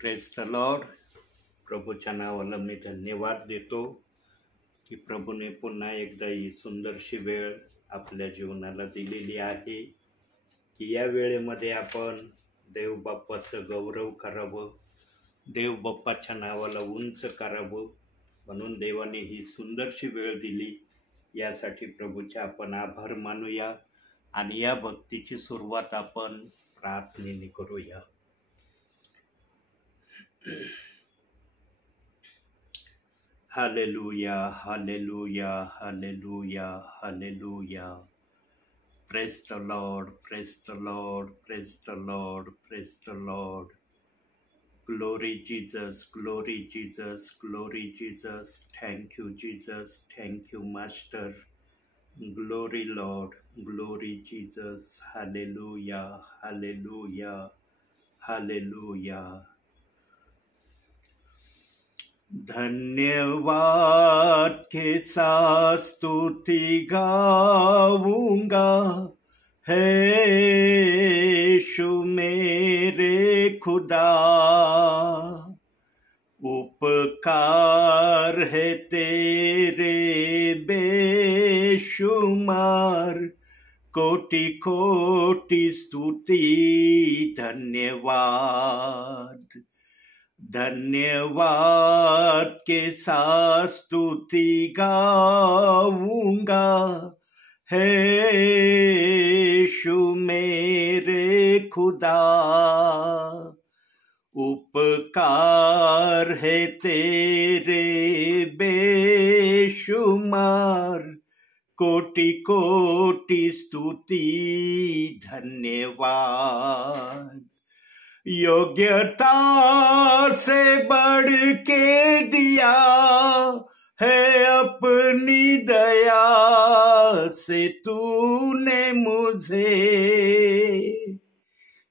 Praise the Lord. प्रभूच्या नावाला मी धन्यवाद देतो की प्रभूने पुन्हा एकदा ही सुंदरशी वेळ आपल्या जीवनाला दिलेली आहे की या वेळेमध्ये आपण देव बाप्पाचं गौरव करावं, देव बाप्पाच्या नावाला उंच करावं. म्हणून देवाने ही सुंदरशी वेळ दिली, यासाठी प्रभूचे आपण आभार मानूया आणि या भक्तीची सुरुवात आपण प्रार्थनेने करूया. Hallelujah, hallelujah, hallelujah, hallelujah. Praise the Lord, praise the Lord, praise the Lord, praise the Lord. Glory Jesus, glory Jesus, glory Jesus. Thank you Jesus, thank you Master. Glory Lord, glory Jesus. Hallelujah, hallelujah, hallelujah. धन्यवाद के साथ स्तुति गाऊंगा, है यीशु मेरे खुदा. उपकार है तेरे बेशुमार, कोटि कोटि स्तुति धन्यवाद. धन्यवाद के साथ स्तुति गाऊंगा, है यीशु मेरे खुदा. उपकार है तेरे बेशुमार, कोटि कोटि स्तुति धन्यवाद. योग्यता से बढ़ के दिया है अपनी दया से तूने मुझे.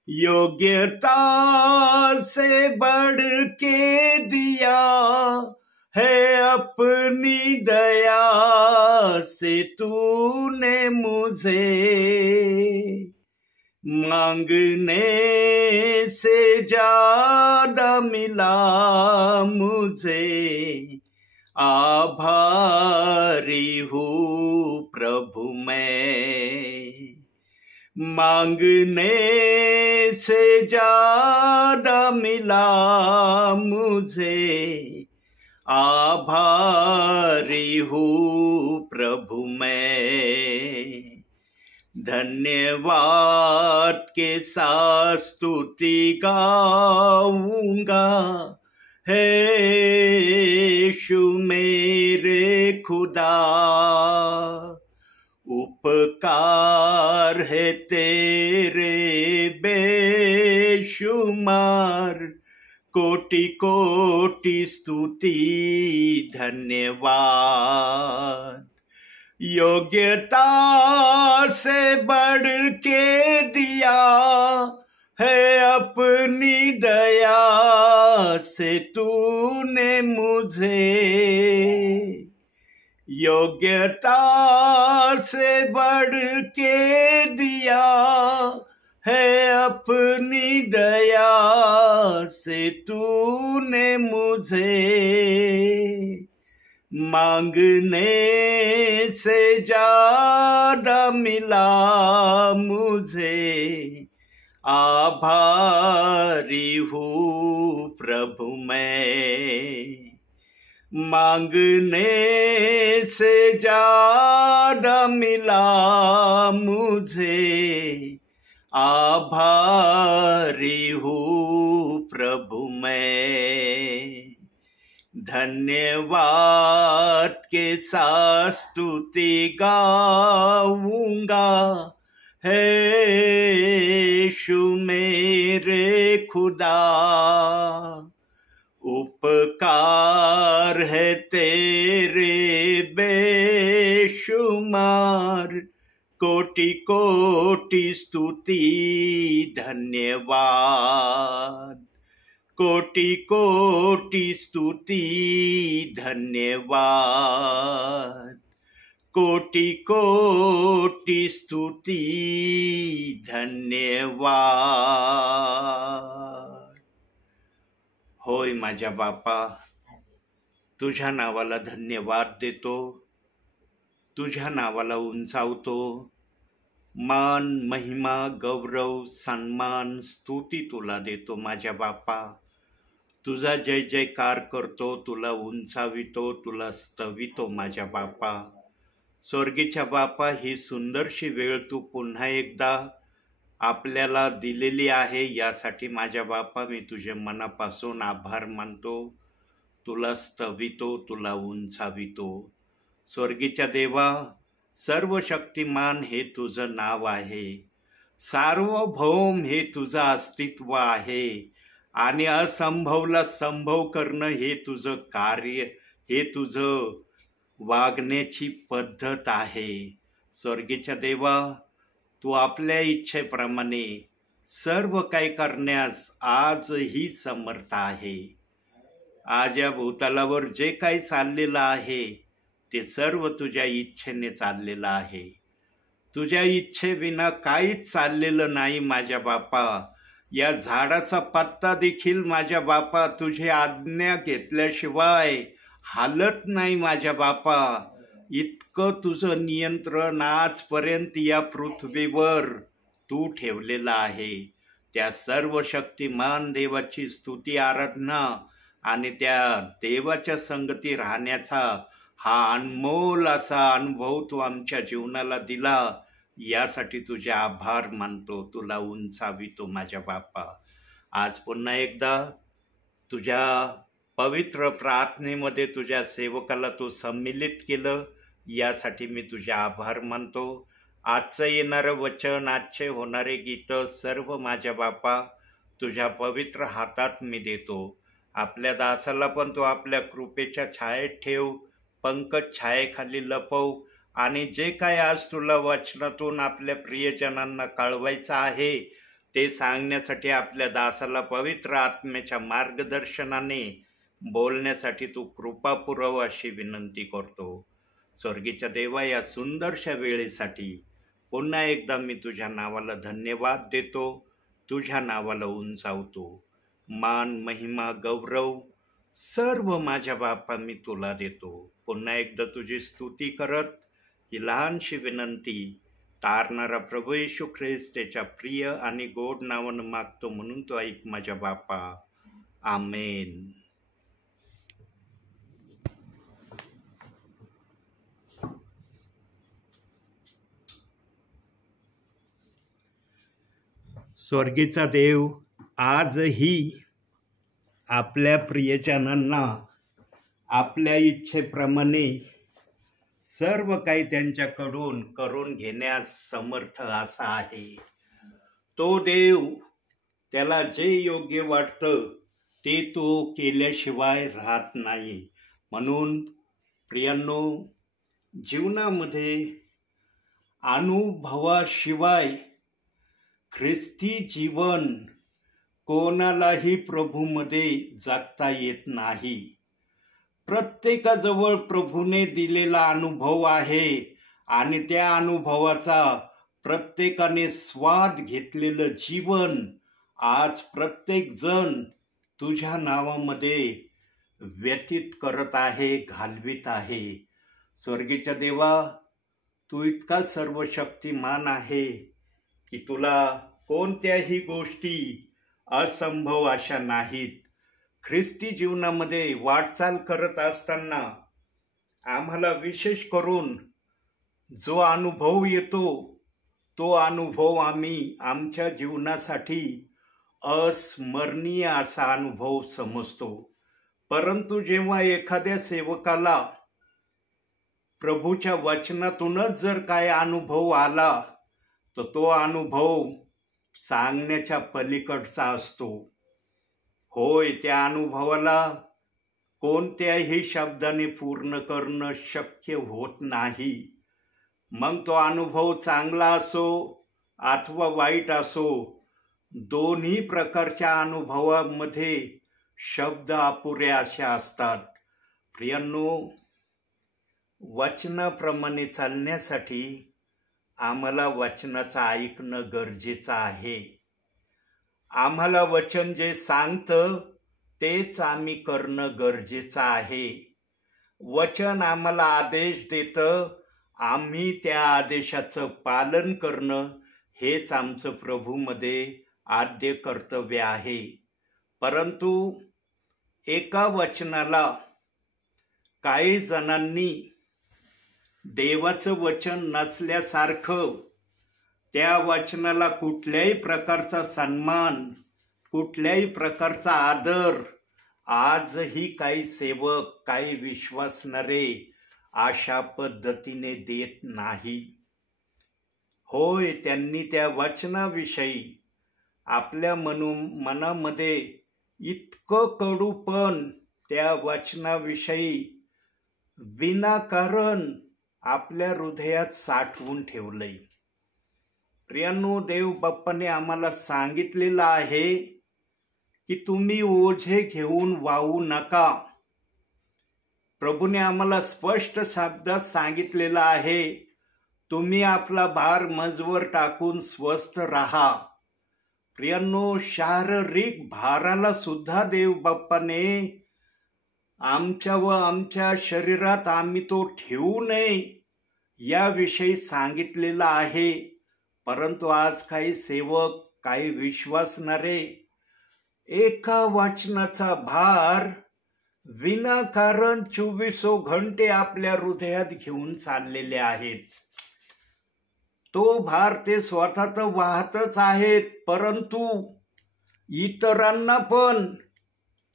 योग्यता से बढ़ के दिया है अपनी दया से तूने मुझे. मांगने से ज्यादा मिला मुझे, आभारी हूँ प्रभु मैं. मांगने से ज्यादा मिला मुझे, आभारी हूँ प्रभु मैं. धन्यवाद के साथ स्तुति गाऊंगा, है यीशु मेरे खुदा. उपकार है तेरे बेशुमार, कोटि कोटि स्तुति धन्यवाद. योग्यता से बढ़ के दिया है अपनी दया से तूने मुझे. योग्यता से बढ़ के दिया है अपनी दया से तूने मुझे. मांगने से ज्यादा मिला मुझे, आभारी हूँ प्रभु मैं. मांगने से ज्यादा मिला मुझे, आभारी हूँ प्रभु मैं. धन्यवाद के साथ स्तुति गाऊंगा, है यीशु मेरे खुदा. उपकार है तेरे बेशुमार, कोटि कोटि स्तुति धन्यवाद. कोटि कोटि स्तुति धन्यवाद. कोटि कोटि स्तुति धन्यवाद. होय माझ्या बापा, तुझ्या नावाला धन्यवाद देतो, तुझ्या नावाला उंचावतो। मान, महिमा, गौरव, सन्मान, स्तुती तुला देतो माझ्या बापा। तुझा जय जयकार करतो, तुला उंचावितो, तुला स्तवितो माझ्या बापा। स्वर्गीच्या बापा, ही सुंदरशी वेळ तू पुन्हा एकदा आपल्याला दिलेली आहे, यासाठी माझ्या बापा मी तुझे मनापासून आभार मानतो, तुला स्तवितो, तुला उंचावितो। स्वर्गीच्या देवा, सर्व शक्तिमान हे तुझं नाव आहे, सार्वभौम हे तुझं अस्तित्व आहे, आणि असंभवला संभव करणं हे तुझं कार्य, हे तुझं वागण्याची पद्धत आहे। स्वर्गीच्या देवा, तू आपल्या इच्छेप्रमाणे सर्व काही करण्यास आजही समर्थ आहे। आज या भूतलावर जे काही चाललेलं आहे ते सर्व तुझ्या इच्छेने चाललेलं आहे। तुझ्या इच्छेविना काहीच चाललेलं नाही माझ्या बापा। या झाडाचा पत्ता देखील माझ्या बापा तुझी आज्ञा घेतल्याशिवाय हालत नाही माझ्या बापा। इतकं तुझं नियंत्रण आजपर्यंत या पृथ्वीवर तू ठेवलेलं आहे। त्या सर्व शक्तिमान देवाची स्तुती आराधना आणि त्या देवाच्या संगती राहण्याचा हा अनमोल असा अनुभव तू आमच्या जीवनाला दिला, यासाठी तुझे आभार मानतो, तुला उंचावितो माझ्या बापा। आज पुन्हा एकदा तुझ्या पवित्र प्रार्थनेमध्ये तुझ्या सेवकाला तू सम्मिलित केलं, यासाठी मी तुझे आभार मानतो। आजचं येणारं वचन, आजचे होणारे गीत सर्व माझ्या बापा तुझ्या पवित्र हातात मी देतो। आपल्या दासाला पण तू आपल्या कृपेच्या छायेत ठेव, पंकज छायेखाली लपव, आणि जे काय आज तुला वचनातून आपल्या प्रियजनांना कळवायचं आहे ते सांगण्यासाठी आपल्या दासाला पवित्र आत्म्याच्या मार्गदर्शनाने बोलण्यासाठी तू कृपा पुरव अशी विनंती करतो। स्वर्गीच्या देवा, या सुंदरशा वेळेसाठी पुन्हा एकदा मी तुझ्या नावाला धन्यवाद देतो, तुझ्या नावाला उंचावतो। मान, महिमा, गौरव सर्व माझ्या बापा मी तुला देतो। पुन्हा एकदा तुझी स्तुती करत ही लहानशी विनंती तारणारा प्रभू येशू ख्रिस्त त्याच्या प्रिय आणि गोड नावानं मागतो, म्हणून तो ऐक माझ्या बापा। आमेन। स्वर्गीचा देव आजही आपल्या प्रियजनांना आपल्या इच्छेप्रमाणे सर्व काही त्यांच्याकडून करून घेण्यास समर्थ असा आहे। तो देव, त्याला जे योग्य वाटतं ते तो केल्याशिवाय राहत नाही। म्हणून प्रियांनो, जीवनामध्ये अनुभवाशिवाय ख्रिस्ती जीवन कोणालाही प्रभूमध्ये जगता येत नाही। प्रत्येकाजवळ प्रभूने दिलेला अनुभव आहे, आणि त्या अनुभवाचा प्रत्येकाने स्वाद घेतलेलं जीवन आज प्रत्येक जण तुझ्या नावामध्ये व्यतीत करत आहे, घालवित आहे। स्वर्गीच्या देवा, तू इतका सर्वशक्तिमान आहे की तुला कोणत्याही गोष्टी असंभव अशा नाहीत। ख्रिस्ती जीवनामध्ये वाटचाल करत असताना आम्हाला विशेष करून जो अनुभव येतो तो अनुभव आम्ही आमच्या जीवनासाठी अस्मरणीय असा अनुभव समजतो। परंतु जेव्हा एखाद्या सेवकाला प्रभूच्या वचनातूनच जर काय अनुभव आला तर तो अनुभव सांगण्याच्या पलीकडचा असतो। होय, त्या अनुभवाला कोणत्याही शब्दाने पूर्ण करणं शक्य होत नाही। मग तो अनुभव चांगला असो अथवा वाईट असो, दोन्ही प्रकारच्या अनुभवामध्ये शब्द अपुरे असे असतात। प्रियांनो, वचनाप्रमाणे चालण्यासाठी आम्हाला वचनाचं ऐकणं गरजेचं आहे। आम्हाला वचन जे सांगतं तेच आम्ही करणं गरजेचं आहे. वचन आम्हाला आदेश देतं, आम्ही त्या आदेशाचं पालन करणं हेच आमचं प्रभूमध्ये आद्य कर्तव्य आहे. परंतु एका वचनाला काही जणांनी देवाचं वचन नसल्यासारखं, त्या वचनाला कुठल्याही प्रकारचा सन्मान, कुठल्याही प्रकारचा आदर आजही काही सेवक, काही विश्वासणारे अशा पद्धतीने देत नाही. होय, त्यांनी त्या वचनाविषयी आपल्या मनामध्ये इतकं कडूपण त्या वचनाविषयी विनाकारण आपल्या हृदयात साठवून ठेवलंय. प्रियांनो, देव बाप्पाने आम्हाला सांगितलेलं आहे की तुम्ही ओझे घेऊन वाहू नका. प्रभूने आम्हाला स्पष्ट शब्दात सांगितलेलं आहे, तुम्ही आपला भार मजवर टाकून स्वस्थ राहा. प्रियांनो, शारीरिक भाराला सुद्धा देव बाप्पाने आमच्या व आमच्या शरीरात आम्ही तो ठेवू नये याविषयी सांगितलेलं आहे. परंतु आज काही सेवक, काही विश्वासणारे एका वचनाचा भार विनाकारण 24 घंटे आपल्या हृदयात घेऊन चाललेले आहेत. तो भार ते स्वतः तर वाहतच आहेत, परंतु इतरांना पण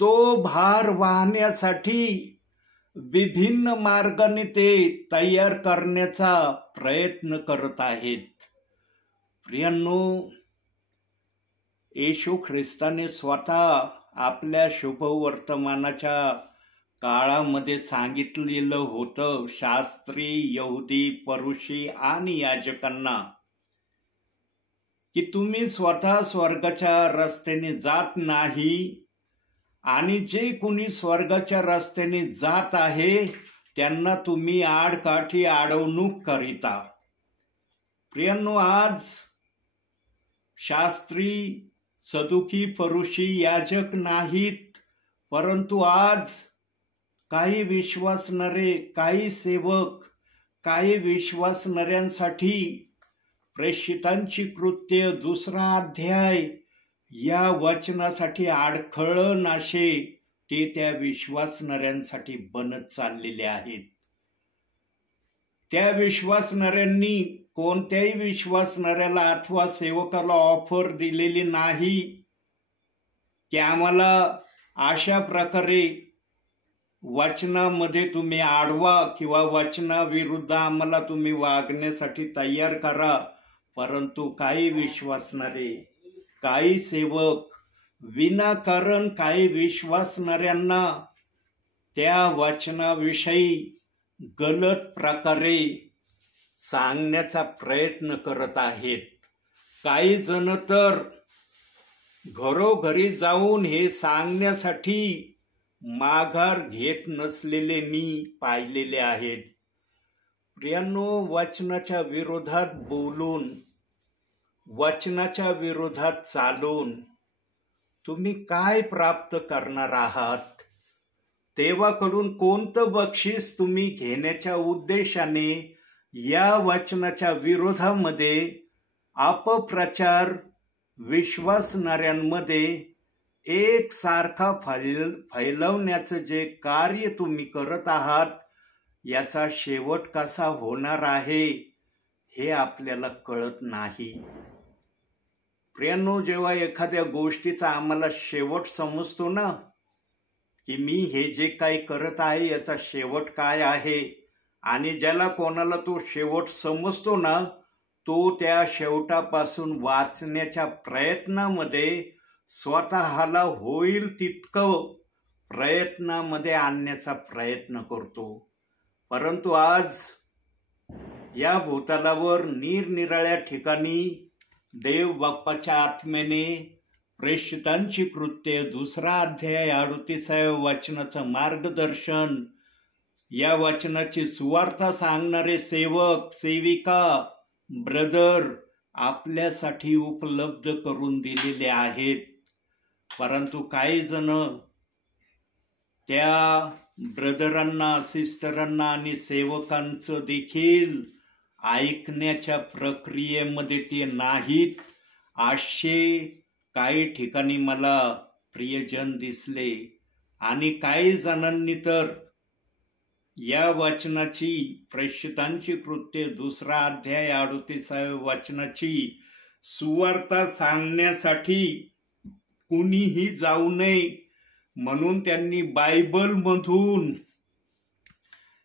तो भार वाहण्यासाठी विभिन्न मार्गाने ते तयार करण्याचा प्रयत्न करत आहेत. प्रियांनो, येशू ख्रिस्ताने स्वतः आपल्या शुभवर्तमानाच्या काळामध्ये सांगितलेलं होतं शास्त्री, यहुदी, परुषी आणि याजकांना की तुम्ही स्वतः स्वर्गाच्या रस्त्याने जात नाही आणि जे कोणी स्वर्गाच्या रस्त्याने जात आहे त्यांना तुम्ही आडकाठी अडवणूक करिता. प्रियांनो, आज शास्त्री, सदुकी, परुषी, याजक नाहीत, परंतु आज काही विश्वासणारे, काही सेवक, काही विश्वासणाऱ्यांसाठी प्रेषितांची कृत्य 2 अध्याय या वचनासाठी अडखळण असे ते त्या विश्वासणाऱ्यांसाठी बनत चाललेले आहेत. त्या विश्वासणाऱ्यांनी कोणत्याही विश्वासणाऱ्याला अथवा सेवकाला ऑफर दिलेली नाही की आम्हाला अशा प्रकारे वचनामध्ये तुम्ही आडवा किंवा वचनाविरुद्ध आम्हाला तुम्ही वागण्यासाठी तयार करा. परंतु काही विश्वासणारे, काही सेवक विनाकारण काही विश्वासणाऱ्यांना त्या वचनाविषयी गलत प्रकारे सांगण्याचा प्रयत्न करत आहेत. काही जण तर घरोघरी जाऊन हे सांगण्यासाठी माघार घेत नसलेले मी पाहिलेले आहेत. प्रियांनो, वचनाच्या विरोधात बोलून, वचनाच्या विरोधात चालून तुम्ही काय प्राप्त करणार आहात? देवाकडून कोणतं बक्षीस तुम्ही घेण्याच्या उद्देशाने या वचनाच्या विरोधामध्ये अपप्रचार विश्वासणाऱ्यांमध्ये एक सारखा फैलवण्याचं जे कार्य तुम्ही करत आहात, याचा शेवट कसा होणार आहे हे आपल्याला कळत नाही. प्रियांनो, जेव्हा एखाद्या गोष्टीचा आम्हाला शेवट समजतो ना, की मी हे जे काही करत आहे याचा शेवट काय आहे, आणि ज्याला कोणाला तो शेवट समजतो ना, तो त्या शेवटापासून वाचण्याच्या प्रयत्नामध्ये स्वतःला होईल तितकं प्रयत्नामध्ये आणण्याचा प्रयत्न करतो. परंतु आज या भूतलावर निरनिराळ्या ठिकाणी देव बाप्पाच्या आत्म्याने प्रेषितांची कृत्य 2 अध्याय 38व्या वचनाचं मार्गदर्शन, या वचनाची सुवार्ता सांगणारे सेवक, सेविका, ब्रदर आपल्यासाठी उपलब्ध करून दिलेले आहेत. परंतु काही जण त्या ब्रदरांना, सिस्टरांना आणि सेवकांचं देखील ऐकण्याच्या प्रक्रियेमध्ये ते नाहीत. असे काही ठिकाणी मला प्रियजन दिसले आणि काही जणांनी तर या वचनाची, प्रेषितांची कृत्ये 2 अध्याय 38व्या वचनाची सुवार्ता सांगण्यासाठी कुणीही जाऊ नये म्हणून त्यांनी बायबलमधून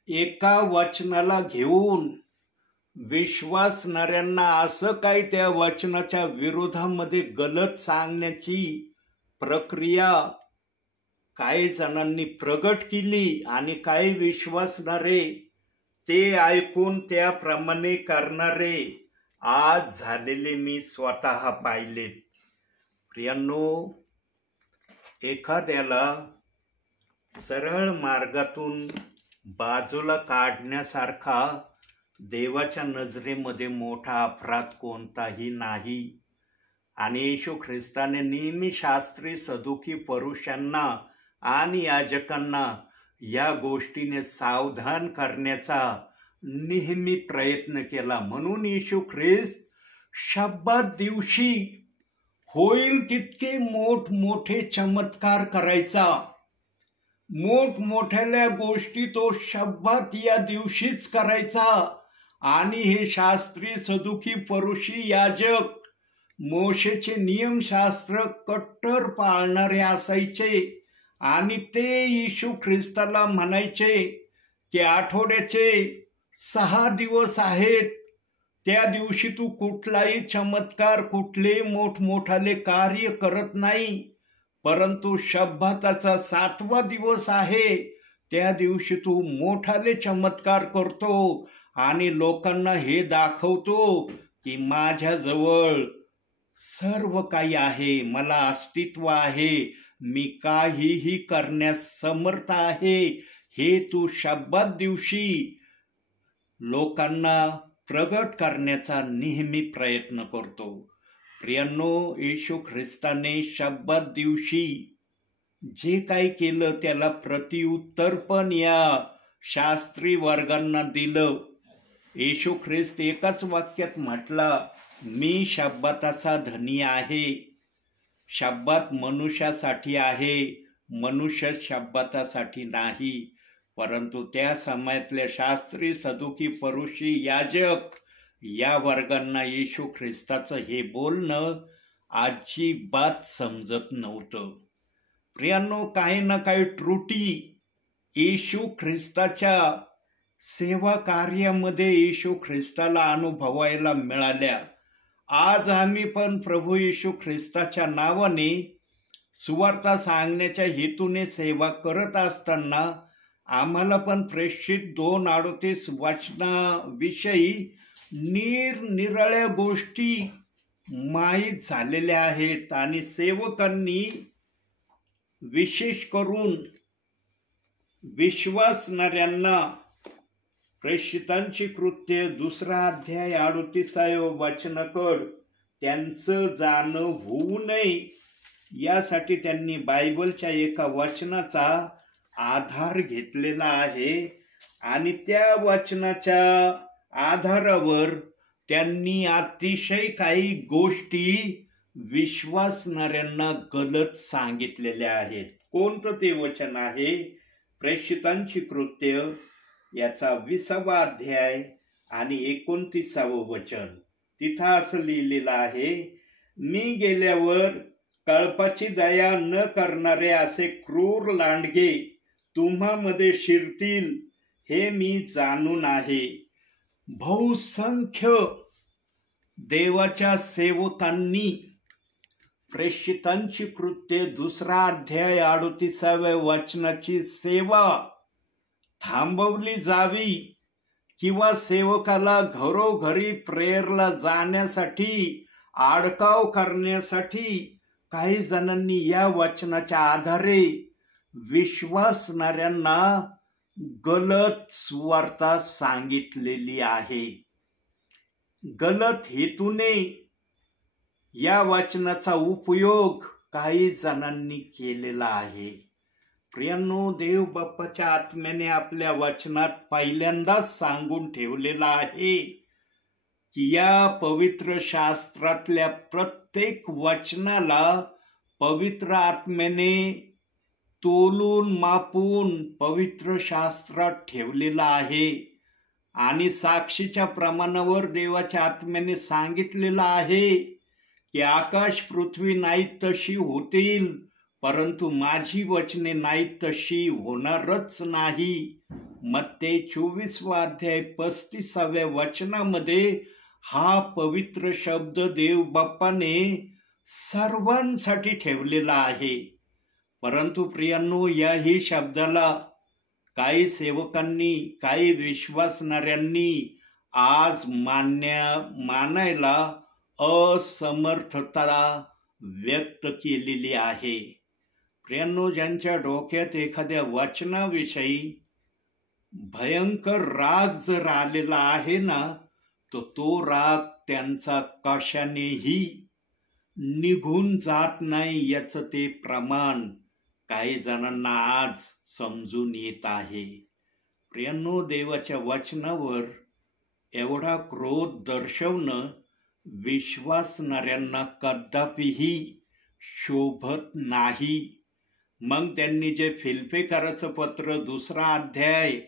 एका वचनाला घेऊन विश्वासणाऱ्यांना असं काही त्या वचनाच्या विरोधामध्ये गलत सांगण्याची प्रक्रिया काही जणांनी प्रगट केली आणि काही विश्वासणारे ते ऐकून त्याप्रमाणे करणारे आज झालेले मी स्वतः पाहिलेत. प्रियांनो, एखाद्याला सरळ मार्गातून बाजूला काढण्यासारखा देवाच्या नजरेमध्ये मोठा अपराध कोणताही नाही. आणि येशू ख्रिस्ताने नेहमी शास्त्री, सदुकी पुरुषांना आणि याजकांना या गोष्टीने सावधान करण्याचा नेहमी प्रयत्न केला. म्हणून येशू ख्रिस्त शब्बात दिवशी होईल तितके मोठमोठे चमत्कार करायचा. मोठमोठ्या गोष्टी तो शब्बात या दिवशीच करायचा. आणि हे शास्त्री, सदुकी, परुषी, याजक मोशेचे नियमशास्त्र कट्टर पाळणारे असायचे आणि ते येशू ख्रिस्ताला म्हणायचे की आठवड्याचे 6 दिवस आहेत, त्या दिवशी तू कुठलाही चमत्कार, कुठले मोठमोठाले कार्य करत नाही, परंतु शब्बाताचा 7वा दिवस आहे, त्या दिवशी तू मोठाले चमत्कार करतो आणि लोकांना हे दाखवतो की माझ्याजवळ सर्व काही आहे, मला अस्तित्व आहे, मी काहीही करण्यास समर्थ आहे, हे तू शब्बात दिवशी लोकांना प्रगट करण्याचा नेहमी प्रयत्न करतो. प्रियांनो, येशू ख्रिस्ताने शब्बात दिवशी जे काही केलं त्याला प्रत्युत्तर पण या शास्त्री वर्गांना दिलं. येशू ख्रिस्त एकाच वाक्यात म्हटला, मी शब्बाताचा धनी आहे. शब्बात मनुष्यासाठी आहे, मनुष्य शब्बातासाठी नाही. परंतु त्या समयातल्या शास्त्री, सदुकी, परुषी, याजक या वर्गांना येशू ख्रिस्ताचं हे बोलणं अजिबात समजत नव्हतं. प्रियांनो, काही ना काही त्रुटी येशू ख्रिस्ताच्या सेवा कार्यामध्ये येशू ख्रिस्ताला अनुभवायला मिळाल्या. आज आम्ही पण प्रभू येशू ख्रिस्ताच्या नावाने सुवार्ता सांगण्याच्या हेतूने सेवा करत असताना आम्हाला पण प्रेषित 2:38 वचनाविषयी निरनिराळ्या गोष्टी माहीत झालेल्या आहेत आणि सेवकांनी विशेष करून विश्वासणाऱ्यांना प्रेषितांची कृत्ये 2 अध्याय 38व्या वचनाकडे त्यांचं जाणं होऊ नये यासाठी त्यांनी बायबलच्या एका वचनाचा आधार घेतलेला आहे आणि त्या वचनाच्या आधारावर त्यांनी अतिशय काही गोष्टी विश्वासणाऱ्यांना गलत सांगितलेल्या आहेत. कोणतं ते वचन आहे? प्रेषितांची कृत्य याचा 20वा अध्याय आणि 29वं वचन. तिथं असं लिहिलेलं आहे, मी गेल्यावर कळपाची दया न करणारे असे क्रूर लांडगे तुम्हामध्ये शिरतील हे मी जाणून आहे. बहुसंख्य देवाच्या सेवकांनी प्रेषितांची कृत्ये 2 अध्याय 38व्या वचनाची सेवा थांबवली जावी किंवा सेवकाला घरोघरी प्रेयरला जाण्यासाठी आडकाव करण्यासाठी काही जणांनी या वचनाच्या आधारे विश्वासणाऱ्यांना गलत सुवार्ता सांगितलेली आहे. गलत हेतूने या वचनाचा उपयोग काही जणांनी केलेला आहे. प्रियांनो, देव बाप्पाच्या आत्म्याने आपल्या वचनात पहिल्यांदाच सांगून ठेवलेला आहे की या पवित्र शास्त्रातल्या प्रत्येक वचनाला पवित्र आत्म्याने तोलून मापून पवित्र शास्त्रात ठेवलेला आहे आणि साक्षीच्या प्रमाणावर देवाच्या आत्म्याने सांगितलेलं आहे की आकाश पृथ्वी नाहीत तशी होतील, परंतु माझी वचने नाहीत तशी होणारच नाही. मत्ते 24 अध्याय 35व्या वचनामध्ये हा पवित्र शब्द देव बाप्पाने सर्वांसाठी ठेवलेला आहे. परंतु प्रियांनो, याही शब्दाला काही सेवकांनी, काही विश्वासणाऱ्यांनी आज मानायला असमर्थता व्यक्त केलेली आहे. प्रियांनो, ज्यांच्या डोक्यात एखाद्या वचनाविषयी भयंकर राग जर आलेला आहे ना, तो राग त्यांचा कशानेही निघून जात नाही, याचं ते प्रमाण काही जणांना आज समजून येत आहे. प्रियांनो, देवाच्या वचनावर एवढा क्रोध दर्शवणं विश्वासणाऱ्यांना कदापिही शोभत नाही. मग त्यांनी जे फिलपेकराचं पत्र 2 अध्याय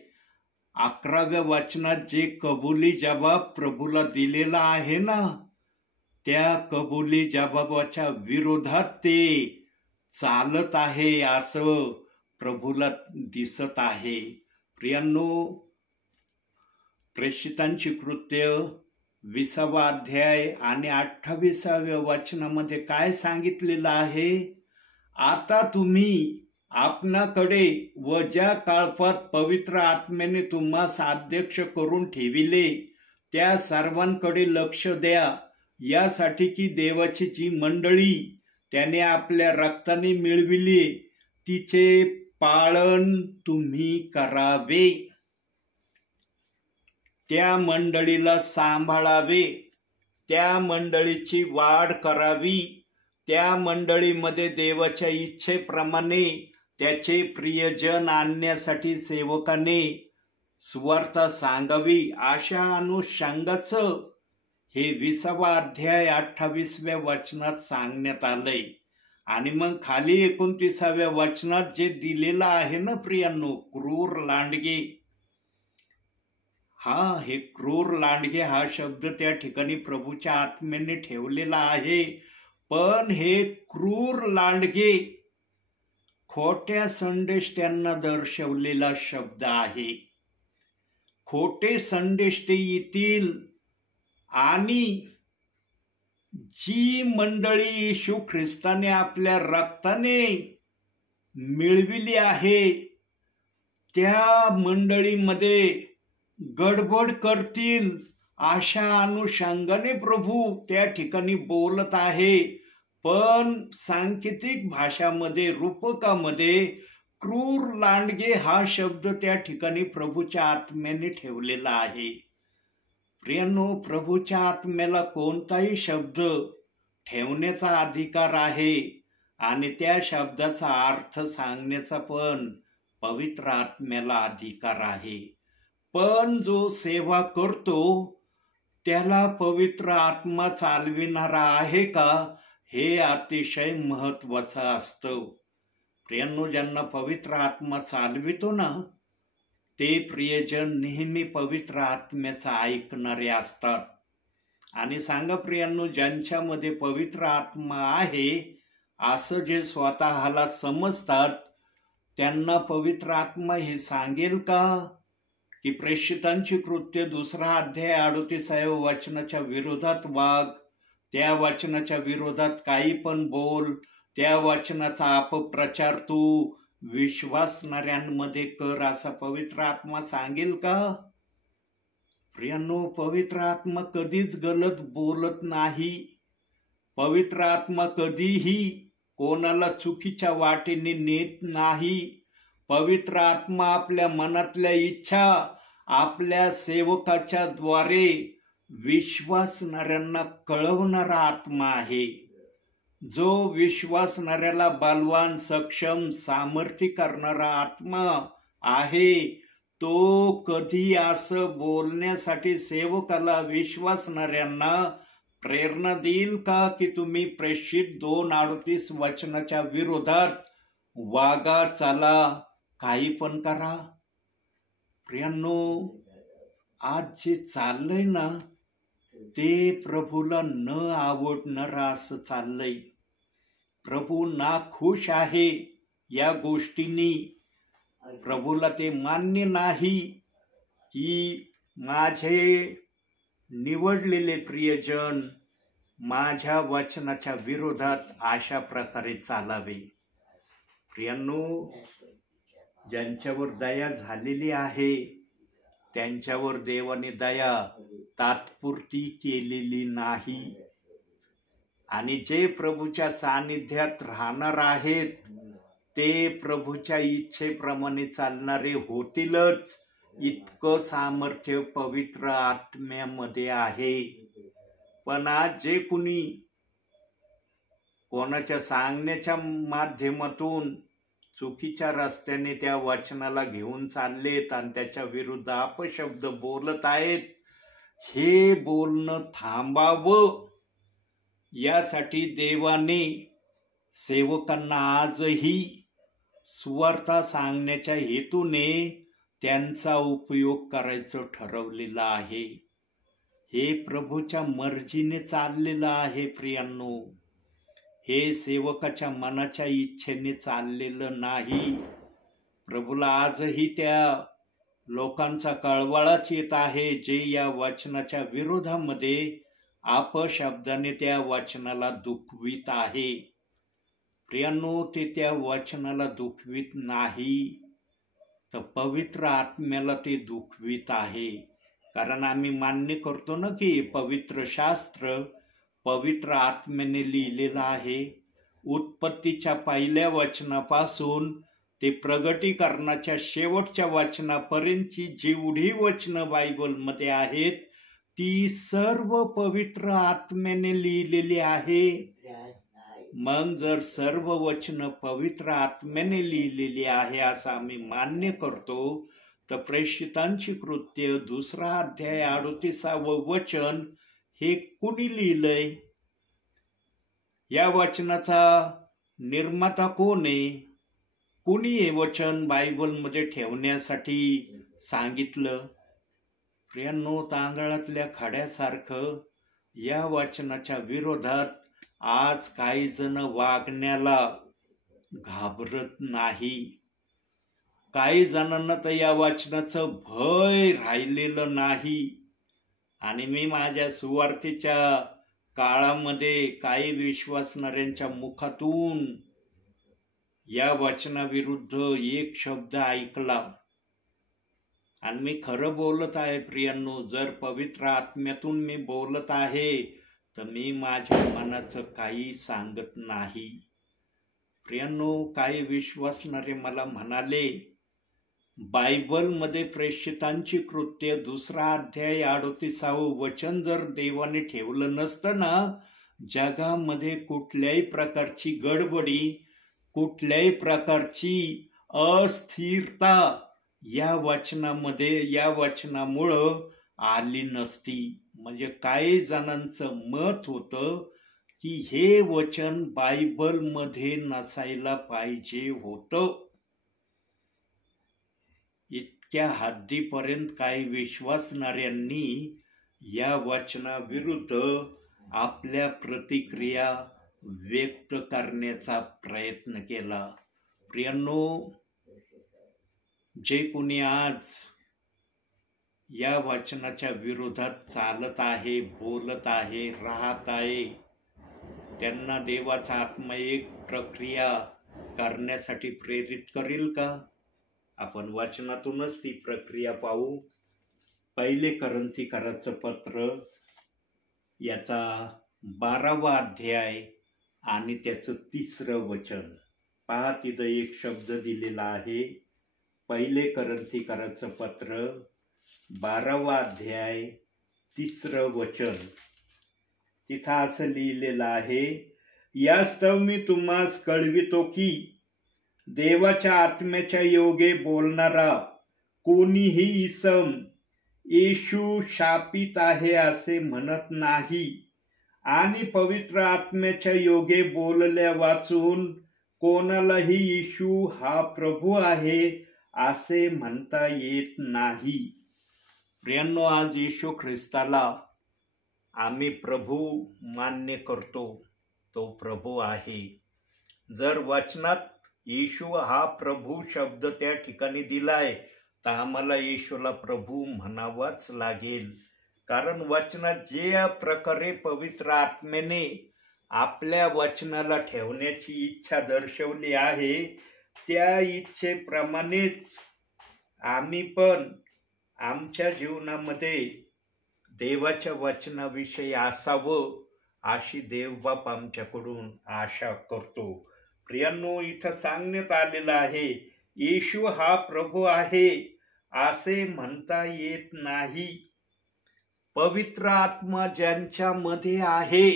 11व्या वचनात जे कबुली जबाब प्रभूला दिलेला आहे ना, त्या कबुली जबाबाच्या विरोधात ते चालत आहे असं प्रभूला दिसत आहे. प्रियांनो, प्रेषितांची कृत्य 20वा अध्याय आणि 28व्या वचनामध्ये काय सांगितलेलं आहे? आता तुम्ही आपणाकडे व ज्या काळपात पवित्र आत्म्याने तुम्हास अध्यक्ष करून ठेविले त्या सर्वांकडे लक्ष द्या, यासाठी की देवाची जी मंडळी त्याने आपल्या रक्ताने मिळविली तिचे पालन तुम्ही करावे, त्या मंडळीला सांभाळावे, त्या मंडळीची वाढ करावी, त्या मंडळीमध्ये देवाच्या इच्छेप्रमाणे त्याचे प्रियजन आणण्यासाठी सेवकाने सुवार्ता सांगावी. अशा अनुषंगाचं हे 20वा अध्याय 28व्या वचनात सांगण्यात आलंय. आणि मग खाली 29व्या वचनात जे दिलेलं आहे ना प्रियांनो, क्रूर लांडगे, हे क्रूर लांडगे हा शब्द त्या ठिकाणी प्रभूच्या आत्म्याने ठेवलेला आहे. पण हे क्रूर लांडगे खोट्या संदेश त्यांना दर्शवलेला शब्द आहे. खोटे संदेश ते येतील आणि जी मंडळी येशू ख्रिस्ताने आपल्या रक्ताने मिळविली आहे त्या मंडळीमध्ये गडबड करतील अशा अनुषंगाने प्रभू त्या ठिकाणी बोलत आहे. पण सांकेतिक भाषामध्ये, रूपकामध्ये क्रूर लांडगे हा शब्द त्या ठिकाणी प्रभूच्या आत्म्याने ठेवलेला आहे. प्रियांनो, प्रभूच्या आत्म्याला कोणताही शब्द ठेवण्याचा अधिकार आहे आणि त्या शब्दाचा अर्थ सांगण्याचा पण पवित्र आत्म्याला अधिकार आहे. पण जो सेवा करतो त्याला पवित्र आत्मा चालविणारा आहे का, हे अतिशय महत्वाचं असतं. प्रियांनो, ज्यांना पवित्र आत्मा चालवितो ना, ते प्रियजन नेहमी पवित्र आत्म्याचा ऐकणारे असतात. आणि सांगा प्रियांनो, ज्यांच्यामध्ये पवित्र आत्मा आहे असं जे स्वतःला समजतात त्यांना पवित्र आत्मा हे सांगेल का की प्रेषितांची कृत्य 2 अध्याय 38व्या वचनाच्या विरोधात वाग, त्या वचनाच्या विरोधात काही पण बोल, त्या वचनाचा अपप्रचार तू विश्वासणाऱ्यांमध्ये कर, असा पवित्र आत्मा सांगेल का? प्रियांनो, पवित्र आत्मा कधीच गलत बोलत नाही. पवित्र आत्मा कधीही कोणाला चुकीच्या वाटेने नेत नाही. पवित्र आत्मा आपल्या मनातल्या इच्छा आपल्या सेवकाच्या द्वारे विश्वासणाऱ्यांना कळवणारा आत्मा आहे. जो विश्वासणाऱ्याला बलवान, सक्षम, सामर्थ्य करणारा आत्मा आहे, तो कधी असं बोलण्यासाठी सेवकाला, विश्वासणाऱ्यांना प्रेरणा देईल का की तुम्ही प्रेषित 2:38 वचनाच्या विरोधात वागा, चला, काही पण करा? प्रियांनो, आज जे चाललंय ना ते प्रभूला न आवडणार असं चाललंय. प्रभू ना खुश आहे या गोष्टींनी. प्रभूला ते मान्य नाही की माझे निवडलेले प्रियजन माझ्या वचनाच्या विरोधात अशा प्रकारे चालावे. प्रियांनो, ज्यांच्यावर दया झालेली आहे त्यांच्यावर देवाने दया तात्पुरती केलेली नाही. आणि जे प्रभूच्या सानिध्यात राहणार आहेत ते प्रभूच्या इच्छेप्रमाणे चालणारे होतीलच, इतकं सामर्थ्य पवित्र आत्म्यामध्ये आहे. पण आज जे कुणी कोणाच्या सांगण्याच्या माध्यमातून चुकीच्या रस्त्याने त्या वचनाला घेऊन चाललेत आणि त्याच्या विरुद्ध अपशब्द बोलत आहेत, हे बोलणं थांबावं यासाठी देवाने सेवकांना आजही सुवार्ता सांगण्याच्या हेतूने त्यांचा उपयोग करायचं ठरवलेलं आहे. हे प्रभूच्या मर्जीने चाललेलं आहे. प्रियांनो, हे सेवकाच्या मनाच्या इच्छेने चाललेलं नाही. प्रभूला आजही त्या लोकांचा कळवळाच येत आहे जे या वचनाच्या विरोधामध्ये अपशब्दाने त्या वचनाला दुखवित आहे. प्रियांनो, ते त्या वचनाला दुखवित नाही तर पवित्र आत्म्याला ते दुखवित आहे. कारण आम्ही मान्य करतो ना की पवित्र शास्त्र पवित्र आत्म्याने लिहिलेलं आहे. उत्पत्तीच्या पहिल्या वचनापासून ते प्रगटीकरणाच्या शेवटच्या वचनापर्यंतची जेवढी वचनं बायबलमध्ये आहेत ती सर्व पवित्र आत्म्याने लिहिलेली आहे. मग जर सर्व वचनं पवित्र आत्म्याने लिहिलेली आहे असं आम्ही मान्य करतो तर प्रेषितांची कृत्य 2 अध्याय 38 वचन हे कुणी लिहिलंय? या वचनाचा निर्माता कोण आहे? कुणी हे वचन बायबलमध्ये ठेवण्यासाठी सांगितलं? प्रियांनो, तांदळातल्या खड्यासारखं या वचनाच्या विरोधात आज काही जण वागण्याला घाबरत नाही. काही जणांना तर या वचनाचं भय राहिलेलं नाही. आणि मी माझ्या सुवार्थीच्या काळामध्ये काही विश्वासणाऱ्यांच्या मुखातून या वचनाविरुद्ध एक शब्द ऐकला. आणि मी खरं बोलत आहे प्रियांनो, जर पवित्र आत्म्यातून मी बोलत आहे तर मी माझ्या मनाचं काही सांगत नाही. प्रियांनो, काही विश्वासणारे मला म्हणाले, बायबलमध्ये प्रेषितांची कृत्य 2 अध्याय 38 वचन जर देवाने ठेवलं नसतं ना, जगामध्ये कुठल्याही प्रकारची गडबडी, कुठल्याही प्रकारची अस्थिरता या वचनामुळं आली नसती. म्हणजे काही जणांचं मत होतं की हे वचन बायबलमध्ये नसायला पाहिजे होतं. इतक्या हद्दीपर्यंत काही विश्वासणाऱ्यांनी या वचनाविरुद्ध आपल्या प्रतिक्रिया व्यक्त करण्याचा प्रयत्न केला. प्रियांनो, जे कोणी आज या वचनाच्या विरोधात चालत आहे, बोलत आहे, राहत आहे, त्यांना देवाचा आत्मा एक प्रक्रिया करण्यासाठी प्रेरित करेल का? आपण वचनातूनच ती प्रक्रिया पाहू. 1 कोरिन्थीकरांचं पत्र याचा 12वा अध्याय आणि त्याचं 3रं वचन पहा. तिथं एक शब्द दिलेला आहे. 1 कोरिन्थीकरांचं पत्र 12वा अध्याय 3रं वचन. तिथं असं लिहिलेलं आहे, यास्तव मी तुम्हास कळवितो की देवाच्या आत्म्याच्या योगे बोलणारा कोणीही इसम येशू शापित आहे असे म्हणत नाही, आणि पवित्र आत्म्याच्या योगे बोलल्या वाचून कोणालाही येशू हा प्रभू आहे असे म्हणता येत नाही. प्रियांनो, आज येशू ख्रिस्ताला आम्ही प्रभू मान्य करतो, तो प्रभू आहे. जर वचनात येशू हा प्रभू शब्द त्या ठिकाणी दिलाय तर आम्हाला येशूला प्रभू म्हणावाच लागेल. कारण वचनात जे प्रकारे पवित्र आत्म्याने आपल्या वचनाला ठेवण्याची इच्छा दर्शवली आहे त्या इच्छेप्रमाणेच आम्ही पण आमच्या जीवनामध्ये देवाच्या वचनाविषयी असावं अशी देवबाप आमच्याकडून आशा करतो. प्रियांनो, इथं सांगण्यात आलेलं आहे येशू हा प्रभू आहे असे म्हणता येत नाही. पवित्र आत्मा ज्यांच्यामध्ये आहे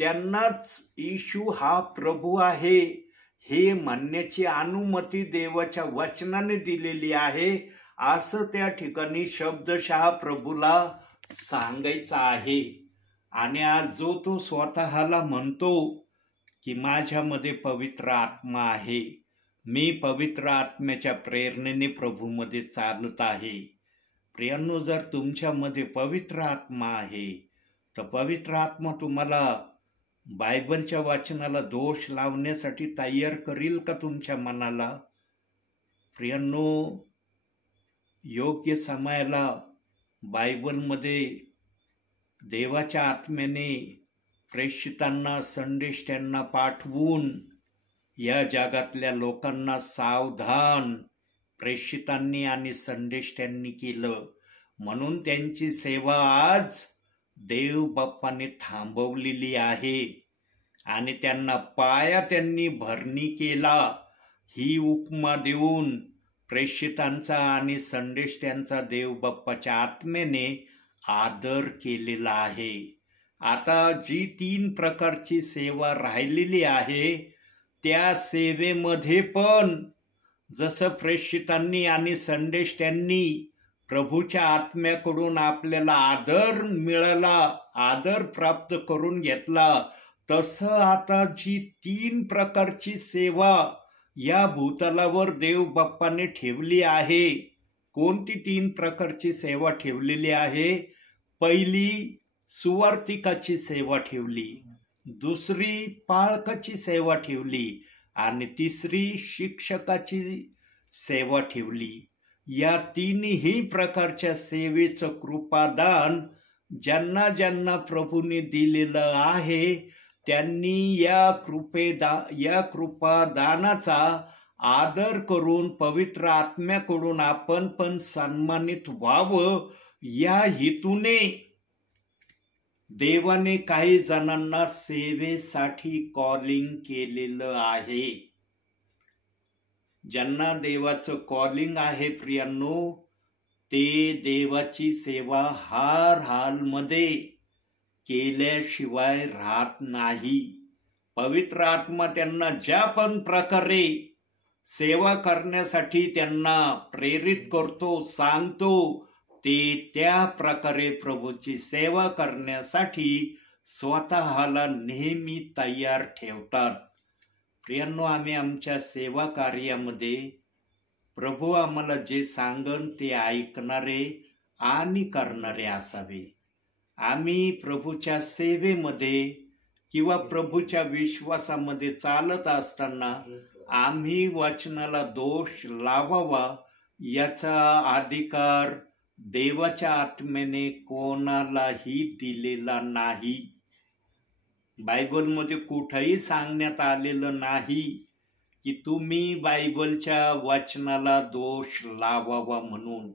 त्यांनाच येशू हा प्रभू आहे हे म्हणण्याची अनुमती देवाच्या वचनाने दिलेली आहे, असं त्या ठिकाणी शब्दशः प्रभूला सांगायचं आहे. आणि आज जो तो स्वतःला म्हणतो की माझ्यामध्ये पवित्र आत्मा आहे, मी पवित्र आत्म्याच्या प्रेरणेने प्रभूमध्ये चालत आहे. प्रियांनो, जर तुमच्यामध्ये पवित्र आत्मा आहे तर पवित्र आत्मा तुम्हाला बायबलच्या वाचनाला दोष लावण्यासाठी तयार करील का तुमच्या मनाला? प्रियांनो, योग्य समयाला बायबलमध्ये देवाच्या आत्म्याने प्रेषितांना संदेश त्यांना पाठवून या जगातल्या लोकांना सावधान प्रेषितांनी आणि संदेश त्यांनी केलं. म्हणून त्यांची सेवा आज देव बाप्पाने थांबवलेली आहे आणि त्यांना पाया त्यांनी भरणी केला ही उपमा देऊन प्रेषितांचा आणि संदेश त्यांचा देव बाप्पाच्या आत्म्याने आदर केलेला आहे. आता जी 3 प्रकारची सेवा राहिलेली आहे त्या सेवेमध्ये पण जसं प्रेषितांनी आणि संदेश त्यांनी प्रभूच्या आत्म्याकडून आपल्याला आदर मिळाला, आदर प्राप्त करून घेतला, तसं आता जी 3 प्रकारची सेवा या भूतलावर देव बाप्पाने ठेवली आहे. कोणती 3 प्रकारची सेवा ठेवलेली आहे? पहिली सुवार्तिकाची सेवा ठेवली, दुसरी पाळकाची सेवा ठेवली आणि तिसरी शिक्षकाची सेवा ठेवली. या 3ही प्रकारच्या सेवेचं कृपादान ज्यांना ज्यांना प्रभूने दिलेलं आहे त्यांनी या कृपादानाचा आदर करून पवित्र आत्म्याकडून आपण पण सन्मानित व्हावं या हेतूने देवाने काही जणांना सेवेसाठी कॉलिंग केलेलं आहे. ज्यांना देवाचं कॉलिंग आहे प्रियांनो, ते देवाची सेवा हर हालमध्ये केल्याशिवाय राहत नाही. पवित्र आत्मा त्यांना ज्या पण प्रकारे सेवा करण्यासाठी त्यांना प्रेरित करतो, सांगतो, ते त्या प्रकारे प्रभूची सेवा करण्यासाठी स्वतःला नेहमी तयार ठेवतात. प्रियांनो, आम्ही आमच्या सेवा कार्यामध्ये प्रभू आम्हाला जे सांगन ते ऐकणारे आणि करणारे असावे. आम्ही प्रभूच्या सेवेमध्ये किंवा प्रभूच्या विश्वासामध्ये चालत असताना आम्ही वचनाला दोष लावावा याचा अधिकार देवाच्या आत्म्याने कोणालाही दिलेला नाही. बायबलमध्ये कुठेही सांगण्यात आलेलं नाही की तुम्ही बायबलच्या वचनाला दोष लावावा म्हणून.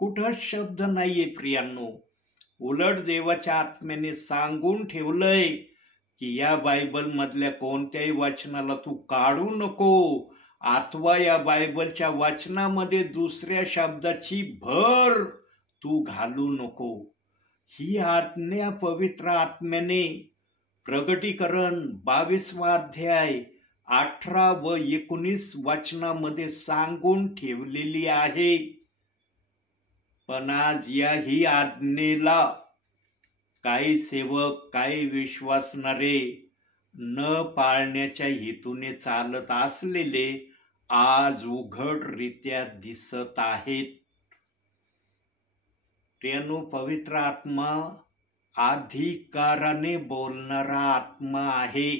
कुठंच शब्द नाहीये प्रियांनो. उलट देवाच्या आत्म्याने सांगून ठेवलंय की या बायबल मधल्या कोणत्याही वचनाला तू काढू नको, अथवा या बायबलच्या वचनामध्ये दुसऱ्या शब्दाची भर तू घालू नको. ही आज्ञा पवित्र आत्म्याने प्रगटीकरण 22वा अध्याय 18 व 19 वचनामध्ये सांगून ठेवलेली आहे. पण आज याही आज्ञेला काही सेवक, काही विश्वासणारे न पाळण्याच्या हेतूने चालत असलेले आज उघडरित्या दिसत आहेत. प्रियांनो, पवित्र आत्मा अधिकाराने बोलणारा आत्मा आहे.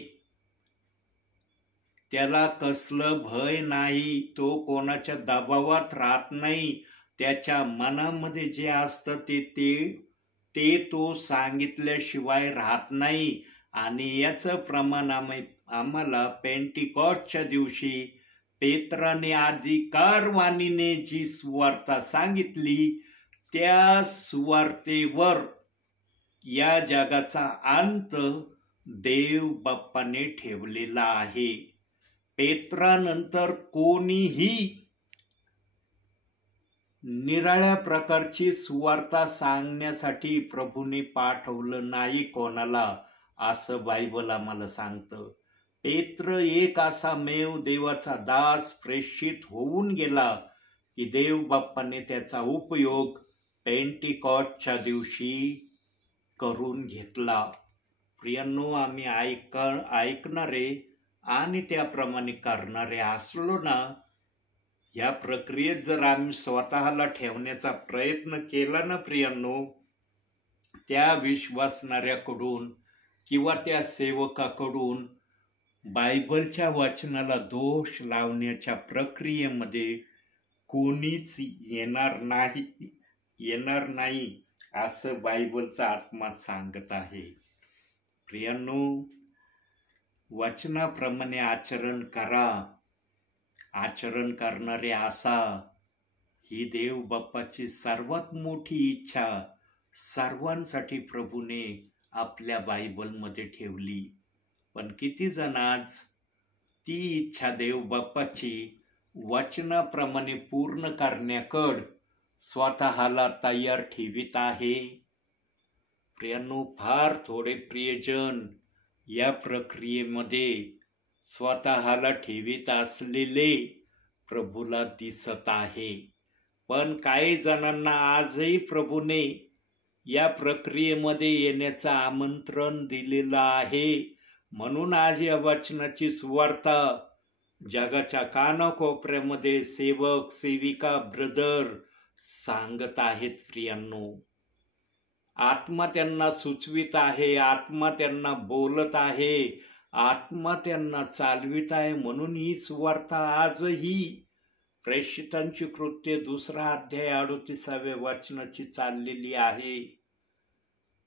त्याला कसलं भय नाही. तो कोणाच्या दबावात राहत नाही. त्याच्या मनामध्ये जे असतं ते तो सांगितल्याशिवाय राहत नाही. आणि याचं प्रमाण आम्हाला पेंटिकॉस्टच्या दिवशी पेत्राने अधिकारवाणीने जी सुवार्ता सांगितली त्या सुवार्तेवर या जगाचा अंत देव बाप्पाने ठेवलेला आहे. पेत्रानंतर कोणीही निराळ्या प्रकारची सुवार्ता सांगण्यासाठी प्रभूने पाठवलं नाही कोणाला, असं बायबल आम्हाला सांगतं. पेत्र एक असा मेव देवाचा दास प्रेषित होऊन गेला की देव बाप्पाने त्याचा उपयोग पेंटिकॉस्टच्या दिवशी करून घेतला. प्रियांनो, आम्ही ऐकणारे आणि त्याप्रमाणे करणारे असलो ना, या प्रक्रियेत जर आम्ही स्वतःला ठेवण्याचा प्रयत्न केला ना प्रियांनो, त्या विश्वासणाऱ्याकडून किंवा त्या सेवकाकडून बायबलच्या वचनाला दोष लावण्याच्या प्रक्रियेमध्ये कोणीच येणार नाही असं बायबलचा आत्मा सांगत आहे. प्रियांनो, वचनाप्रमाणे आचरण करा. आचरण करणारे असा, ही देव बाप्पाची सर्वात मोठी इच्छा सर्वांसाठी प्रभूने आपल्या बायबलमध्ये ठेवली. पण किती जण आज ती इच्छा देव बाप्पाची वचनाप्रमाणे पूर्ण करण्याकड स्वतःला तयार ठेवित आहे? प्रियांनो, फार थोडे प्रियजन या प्रक्रियेमध्ये स्वतःला ठेवित असलेले प्रभूला दिसत आहे. पण काही जणांना आजही प्रभूने या प्रक्रियेमध्ये येण्याचं आमंत्रण दिलेलं आहे. म्हणून आज या वचनाची सुवार्ता जगाच्या कानाकोपऱ्यामध्ये सेवक, सेविका, ब्रदर सांगत आहेत. प्रियांनो, आत्मा त्यांना सुचवित आहे, आत्मा त्यांना बोलत आहे, आत्मा त्यांना चालवित आहे. म्हणून ही सुवार्ता आजही प्रेषितांची कृत्य 2 अध्याय 38व्या वचनाची चाललेली आहे.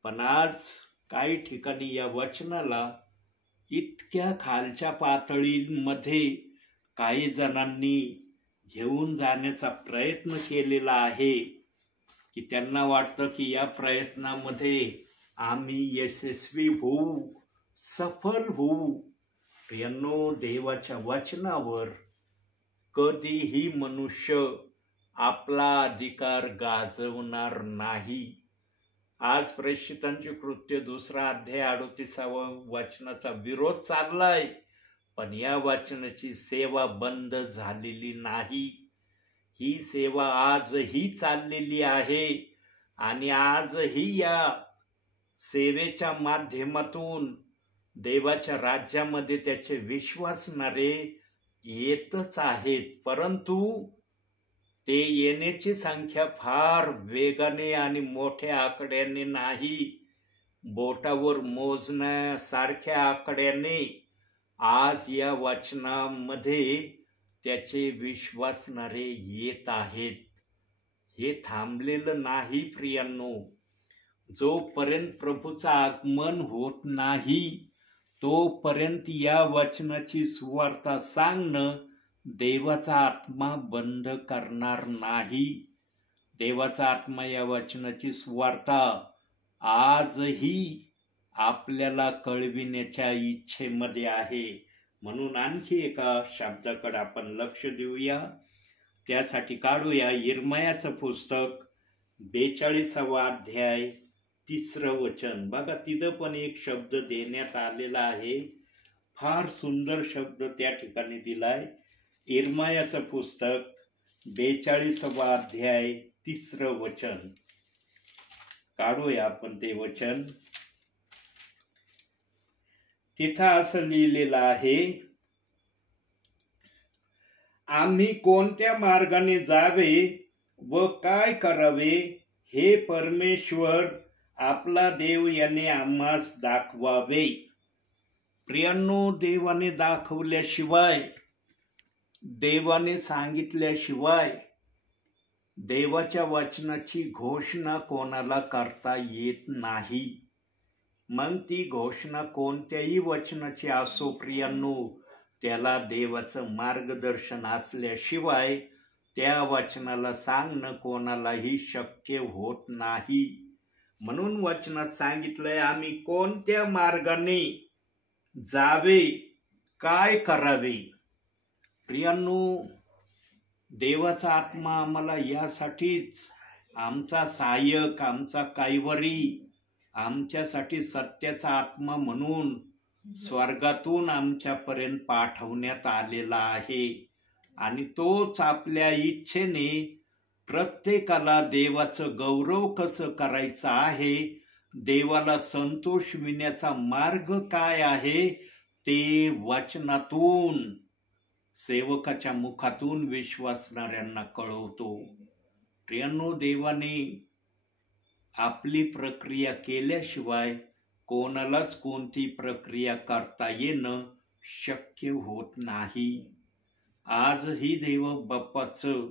पण आज काही ठिकाणी या वचनाला इतक्या खालच्या पातळीमध्ये काही जणांनी घेऊन जाण्याचा प्रयत्न केलेला आहे की त्यांना वाटतं की या प्रयत्नामध्ये आम्ही यशस्वी होऊ, सफल होऊ. प्रियांनो, देवाच्या वचनावर कधीही मनुष्य आपला अधिकार गाजवणार नाही. आज प्रेषितांची कृत्य 2 अध्याय 38व्या वचनाचा विरोध चाललाय, पण या वचनाची सेवा बंद झालेली नाही. ही सेवा आजही चाललेली आहे आणि आजही या सेवेच्या माध्यमातून देवाच्या राज्यामध्ये त्याचे विश्वासणारे येतच आहेत. परंतु ते येण्याची संख्या फार वेगाने आणि मोठ्या आकड्याने नाही, बोटावर मोजण्यासारख्या आकड्याने आज या वचनामध्ये त्याचे विश्वासणारे येत आहेत. हे थांबलेलं नाही प्रियांनो. जोपर्यंत प्रभूचं आगमन होत नाही तोपर्यंत या वचनाची सुवार्ता सांगणं देवाचा आत्मा बंद करणार नाही. देवाचा आत्मा या वचनाची सुवार्ता आजही आपल्याला कळविण्याच्या इच्छेमध्ये आहे. म्हणून आणखी एका शब्दाकडे आपण लक्ष देऊया. त्यासाठी काढूया यिर्मयाचं पुस्तक 42वा अध्याय तिसरं वचन बघा, तिथं पण एक शब्द देण्यात आलेला आहे, फार सुंदर शब्द त्या ठिकाणी दिलाय. इर्मायाचं पुस्तक 42वा अध्याय 3रं वचन काढूया आपण ते वचन. तिथं असं लिहिलेलं आहे, आम्ही कोणत्या मार्गाने जावे व काय करावे हे परमेश्वर आपला देव याने आम्हास दाखवावे. प्रियांनो, देवाने दाखवल्याशिवाय, देवाने सांगितल्याशिवाय देवाच्या वचनाची घोषणा कोणाला करता येत नाही. मग ती घोषणा कोणत्याही वचनाची असो प्रियांनो, त्याला देवाचं मार्गदर्शन असल्याशिवाय त्या वचनाला सांगणं कोणालाही शक्य होत नाही. म्हणून वचनात सांगितलंय, आम्ही कोणत्या मार्गाने जावे, काय करावे. प्रियांनो, देवाचा आत्मा आम्हाला यासाठीच आमचा सहाय्यक, आमचा कायवरी, आमच्यासाठी सत्याचा आत्मा म्हणून स्वर्गातून आमच्यापर्यंत पाठवण्यात आलेला आहे. आणि तोच आपल्या इच्छेने प्रत्येकाला देवाचं गौरव कसं करायचं आहे, देवाला संतोष विण्याचा मार्ग काय आहे, ते वचनातून, सेवकाच्या मुखातून विश्वासणाऱ्यांना कळवतो. प्रियांनो, देवाने आपली प्रक्रिया केल्याशिवाय कोणालाच कोणती प्रक्रिया करता येणं शक्य होत नाही. आजही देव बाप्पाचं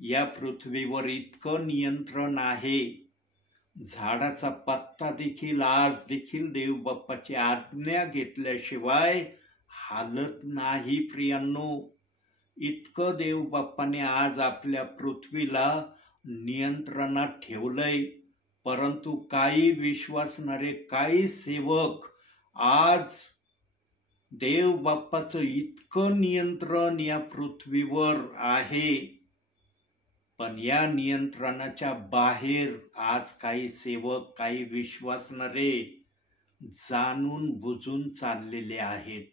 या पृथ्वीवर इतकं नियंत्रण आहे, झाडाचा पत्ता देखील आज देखील देव बाप्पाची आज्ञा घेतल्याशिवाय हालत नाही. प्रियांनो, इतकं देव बाप्पाने आज आपल्या पृथ्वीला नियंत्रणात ठेवलंय. परंतु काही विश्वासणारे, काही सेवक आज देव बाप्पाचं इतकं नियंत्रण या पृथ्वीवर आहे, पण या नियंत्रणाच्या बाहेर आज काही सेवक, काही विश्वासणारे जाणून बुजून चाललेले आहेत.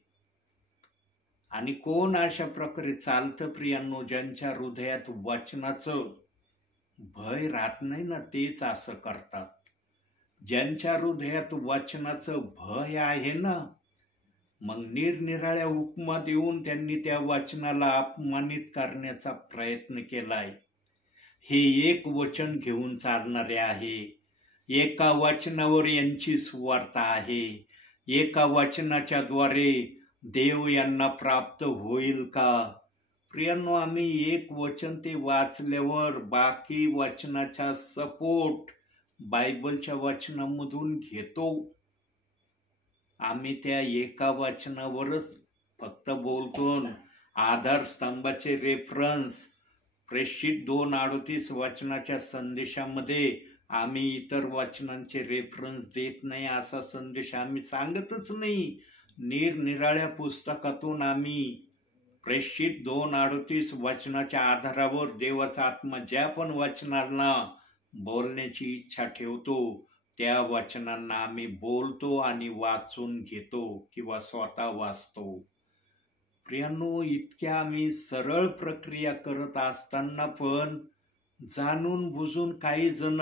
आणि कोण अशा प्रकारे चालतं प्रियांनो, ज्यांच्या हृदयात वचनाचं भय राहत नाही ना, तेच असं करतात. ज्यांच्या हृदयात वचनाचं भय आहे ना, मग निरनिराळ्या उपमा देऊन त्यांनी त्या वचनाला अपमानित करण्याचा प्रयत्न केलाय. हे एक वचन घेऊन चालणारे आहे, एका वचनावर यांची सुवार्ता आहे, एका वचनाच्या द्वारे देव यांना प्राप्त होईल का. प्रियांनो, आम्ही एक वचन ते वाचल्यावर बाकी वचनाचा सपोर्ट बायबलच्या वचनामधून घेतो. आम्ही त्या एका वचनावरच फक्त बोलतो. आधारस्तंभाचे रेफरन्स प्रेषित 2:38 वचनाच्या संदेशामध्ये आम्ही इतर वचनांचे रेफरन्स देत नाही, असा संदेश आम्ही सांगतच नाही. निरनिराळ्या पुस्तकातून आम्ही प्रेषित 2:38 वचनाच्या आधारावर देवाचा आत्मा ज्या पण वचनांना बोलण्याची इच्छा ठेवतो, त्या वचनांना आम्ही बोलतो आणि वाचून घेतो किंवा स्वतः वाचतो. प्रियांनो, इतक्या आम्ही सरळ प्रक्रिया करत असताना पण जाणून बुजून काही जण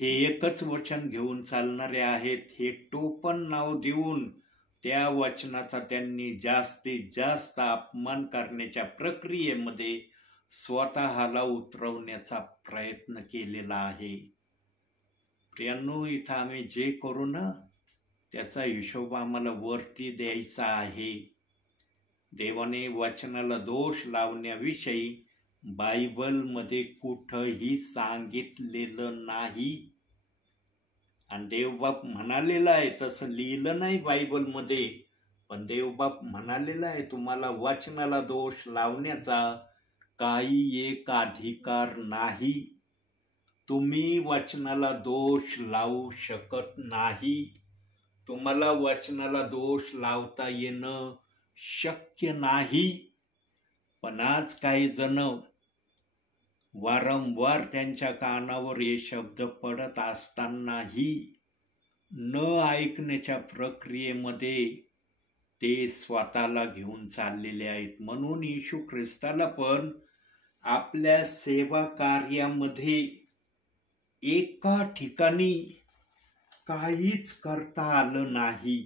हे एकच वचन घेऊन चालणारे आहेत, हे टोपण नाव देऊन त्या वचनाचा त्यांनी जास्तीत जास्त अपमान करण्याच्या प्रक्रियेमध्ये स्वतःला उतरवण्याचा प्रयत्न केलेला आहे. प्रियांनो, इथं आम्ही जे करू ना, त्याचा हिशोब आम्हाला वरती द्यायचा आहे. देवाने वचनाला दोष लावण्याविषयी बायबलमध्ये कुठंही सांगितलेलं नाही. आणि देवबाप म्हणालेला आहे, तसं लिहिलं नाही बायबलमध्ये, पण देवबाप म्हणालेला आहे, तुम्हाला वचनाला दोष लावण्याचा काही एक अधिकार नाही. तुम्ही वचनाला दोष लावू शकत नाही. तुम्हाला वचनाला दोष लावता येणं शक्य नाही. पण आज काही जण वारंवार त्यांच्या कानावर हे शब्द पडत असतानाही न ऐकण्याच्या प्रक्रियेमध्ये ते स्वतःला घेऊन चाललेले आहेत. म्हणून येशू ख्रिस्ताला पण आपल्या सेवा कार्यामध्ये एका ठिकाणी काहीच करता आलं नाही.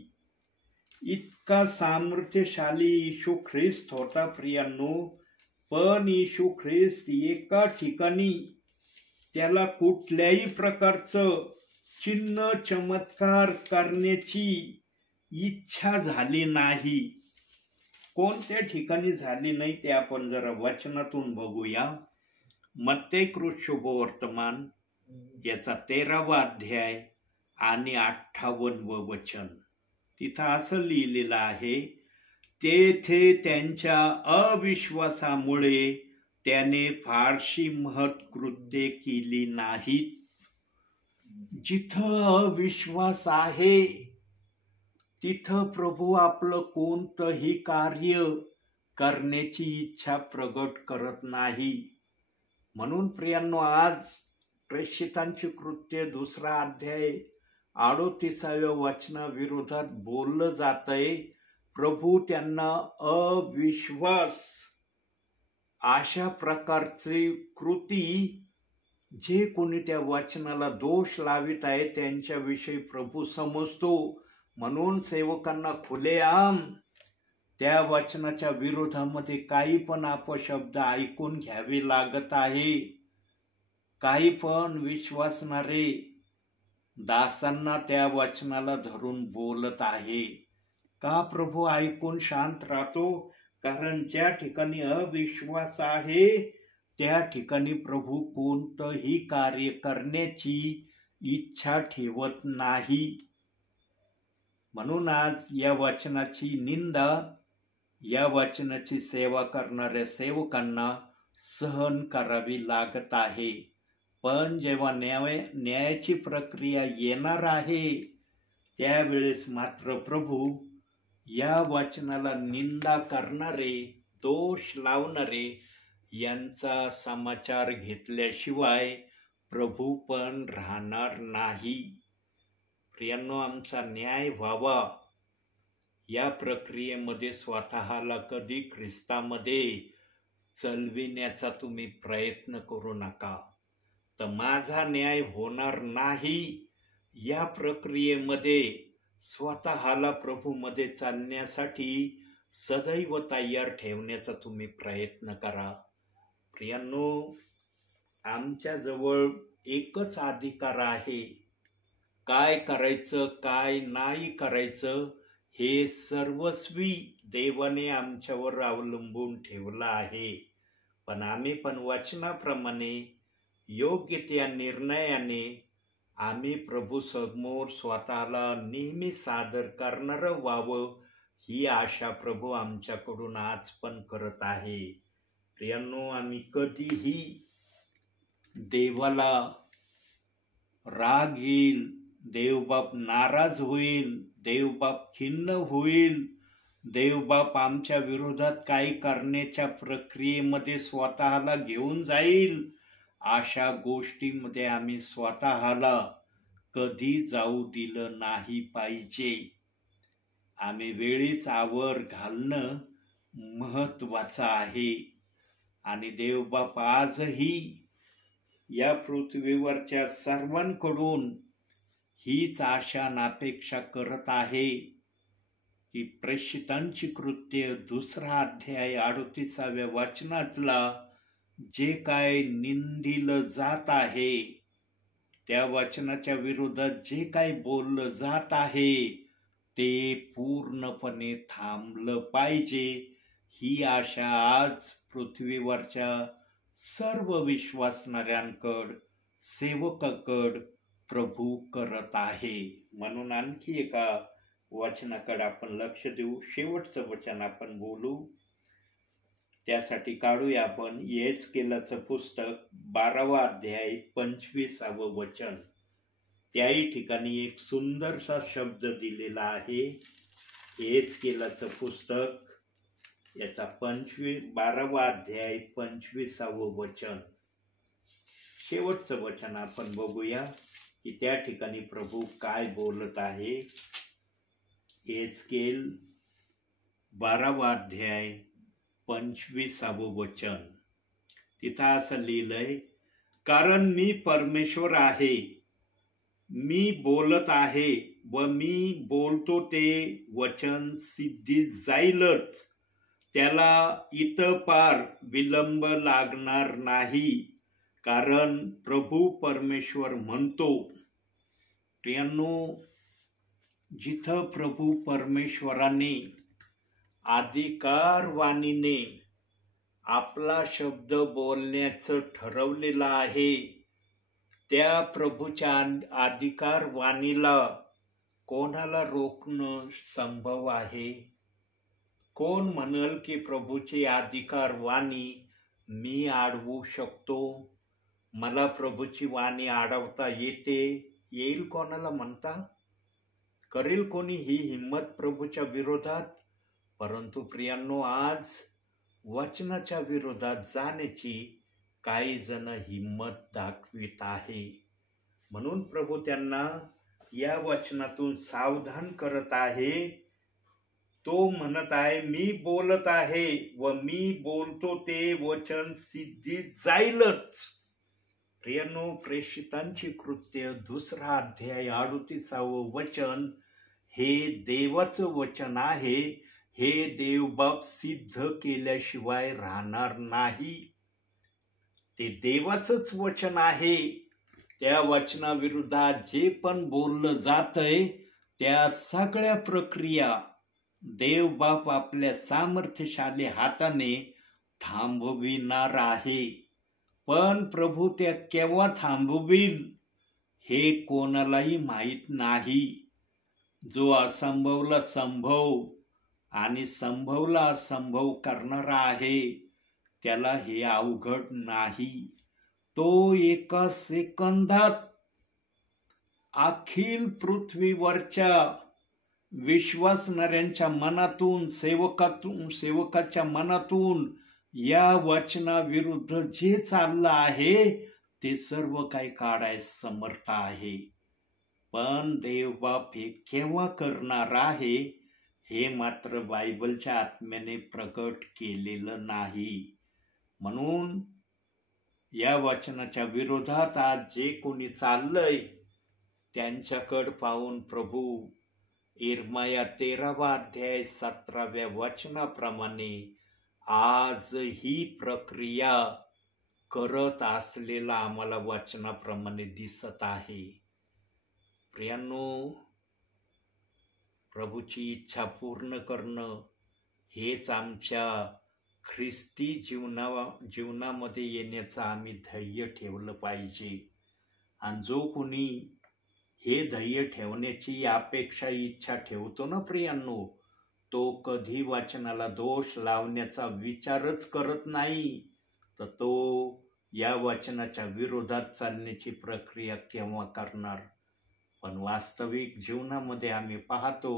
इतका सामर्थ्यशाली येशू ख्रिस्त होता प्रियांनो, पण येशू ख्रिस्त एका ठिकाणी त्याला कुठल्याही प्रकारचं चिन्ह चमत्कार करण्याची इच्छा झाली नाही. कोणत्या ठिकाणी झाली नाही ते आपण जरा वचनातून बघूया. मत्तेकृत शुभवर्तमान याचा 13वा अध्याय आणि 58वं वचन. तिथं असं लिहिलेलं आहे, तेथे त्यांच्या अविश्वासामुळे त्याने फारशी महत्कृत्ये केली नाहीत. जिथं अविश्वास आहे तिथं प्रभू आपलं कोणतंही कार्य करण्याची इच्छा प्रगट करत नाही. म्हणून प्रियांनो, आज प्रेषितांची कृत्य 2रा अध्याय 38व्या वचनाविरोधात बोललं जातंय. प्रभू त्यांना अविश्वास अशा प्रकारचे कृती जे कोणी त्या वचनाला दोष लावित आहे त्यांच्याविषयी प्रभू समजतो. म्हणून सेवकांना खुलेआम त्या वचनाच्या विरोधामध्ये काही पण अपशब्द ऐकून घ्यावे लागत आहे. काही पण विश्वासणारे दासांना त्या वचनाला धरून बोलत आहे. का प्रभू ऐकून शांत राहतो? कारण ज्या ठिकाणी अविश्वास आहे त्या ठिकाणी प्रभू कोणतंही कार्य करण्याची इच्छा ठेवत नाही. म्हणून आज या वचनाची निंदा या वचनाची सेवा करणाऱ्या सेवकांना सहन करावी लागत आहे. पण जेव्हा न्यायाची प्रक्रिया येणार आहे त्यावेळेस मात्र प्रभू या वचनाला निंदा करणारे, दोष लावणारे यांचा समाचार घेतल्याशिवाय प्रभू पण राहणार नाही. प्रियांनो, आमचा न्याय व्हावा या प्रक्रियेमध्ये स्वतःला कधी ख्रिस्तामध्ये चलविण्याचा तुम्ही प्रयत्न करू नका. तर माझा न्याय होणार नाही या प्रक्रियेमध्ये स्वतःला प्रभूमध्ये चालण्यासाठी सदैव तयार ठेवण्याचा तुम्ही प्रयत्न करा. प्रियांनो, आमच्याजवळ एकच अधिकार आहे. काय करायचं काय नाही करायचं हे सर्वस्वी देवाने आमच्यावर अवलंबून ठेवलं आहे. पण आम्ही पण वचनाप्रमाणे योग्य त्या निर्णयाने आम्ही प्रभू समोर स्वतःला नेहमी सादर करणारं व्हावं ही आशा प्रभू आमच्याकडून आज पण करत आहे. प्रियांनो, आम्ही कधीही देवाला राग येईल, देवबाप नाराज होईल, देवबाप खिन्न होईल, देवबाप आमच्या विरोधात काही करण्याच्या प्रक्रियेमध्ये स्वतःला घेऊन जाईल, अशा गोष्टीमध्ये आम्ही स्वतःला कधी जाऊ दिलं नाही पाहिजे. आम्ही वेळीच आवर घालणं महत्वाचं आहे. आणि देवबाप आजही या पृथ्वीवरच्या सर्वांकडून हीच आशा आणि अपेक्षा करत आहे की प्रेषितांची कृत्य 2रा अध्याय 38व्या वचनातला जे काय निंदिलं जात आहे, त्या वचनाच्या विरोधात जे काही बोललं जात आहे ते पूर्णपणे थांबलं पाहिजे ही आशा आज पृथ्वीवरच्या सर्व विश्वासणाऱ्यांकड, सेवकाकड प्रभू करत आहे. म्हणून आणखी एका वचनाकडे आपण लक्ष देऊ. शेवटचं वचन आपण बोलू. त्यासाठी काढूया आपण येहेजकेलाचं पुस्तक 12वा अध्याय 25वं वचन. त्याही ठिकाणी एक सुंदरसा शब्द दिलेला आहे. येहेजकेलाचं पुस्तक याचा 12वा अध्याय 25वं वचन. शेवटचं वचन आपण बघूया की त्या ठिकाणी प्रभू काय बोलत आहे. एस्केल 12वा अध्याय 25वं वचन. तिथं असं लिहिलंय, कारण मी परमेश्वर आहे, मी बोलत आहे व मी बोलतो ते वचन सिद्धी जाईलच, त्याला इतपार विलंब लागणार नाही, कारण प्रभू परमेश्वर म्हणतो. प्रियांनो, जिथं प्रभू परमेश्वराने अधिकारवाणीने आपला शब्द बोलण्याचं ठरवलेलं आहे, त्या प्रभूच्या अधिकारवाणीला कोणाला रोखणं संभव आहे? कोण म्हणल की प्रभूची अधिकारवाणी मी अडवू शकतो? मला प्रभूची वाणी अडवता येईल कोणाला म्हणता? करेल कोणी ही हिम्मत प्रभूच्या विरोधात? परंतु प्रियांनो, आज वचनाच्या विरोधात जाण्याची काही जण हिम्मत दाखवित आहे. म्हणून प्रभू त्यांना या वचनातून सावधान करत आहे. तो म्हणत आहे, मी बोलत आहे व मी बोलतो ते वचन सिद्धी जाईलच. प्रियांनो, प्रेषितांची कृत्य 2रा अध्याय 38वं वचन हे देवाचं वचन आहे. हे देवबाप सिद्ध केल्याशिवाय राहणार नाही. ते देवाचंच वचन आहे. त्या वचनाविरोधात जे पण बोललं जातंय त्या सगळ्या प्रक्रिया देवबाप आपल्या सामर्थ्यशाली हाताने थांबविणार आहे. पण प्रभू त्या केव्हा थांबविल हे कोणालाही माहीत नाही. जो असंभवला संभव आणि संभवला असंभव करणारा आहे त्याला हे अवघड नाही. तो एका सेकंदात अखिल पृथ्वीवरच्या विश्वासणाऱ्यांच्या मनातून, सेवकाच्या मनातून या वचनाविरुद्ध जे चाललं आहे ते सर्व काही काढायला समर्थ आहे. पण देवबाप हे केव्हा करणार आहे हे मात्र बायबलच्या आत्म्याने प्रकट केलेलं नाही. म्हणून या वचनाच्या विरोधात आज जे कोणी चाललंय त्यांच्याकडे पाहून प्रभू इर्माया 13वा अध्याय 17व्या वचनाप्रमाणे आज ही प्रक्रिया करत असलेला आम्हाला वचनाप्रमाणे दिसत आहे. प्रियांनो, प्रभूची इच्छा पूर्ण करणं हेच आमच्या ख्रिस्ती जीवनामध्ये येण्याचं आम्ही धैर्य ठेवलं पाहिजे. आणि जो कोणी हे धैर्य ठेवण्याची अपेक्षा, इच्छा ठेवतो ना प्रियांनो, तो कधी वचनाला दोष लावण्याचा विचारच करत नाही, तर तो या वचनाच्या विरोधात चालण्याची प्रक्रिया केव्हा करणार? पण वास्तविक जीवनामध्ये आम्ही पाहतो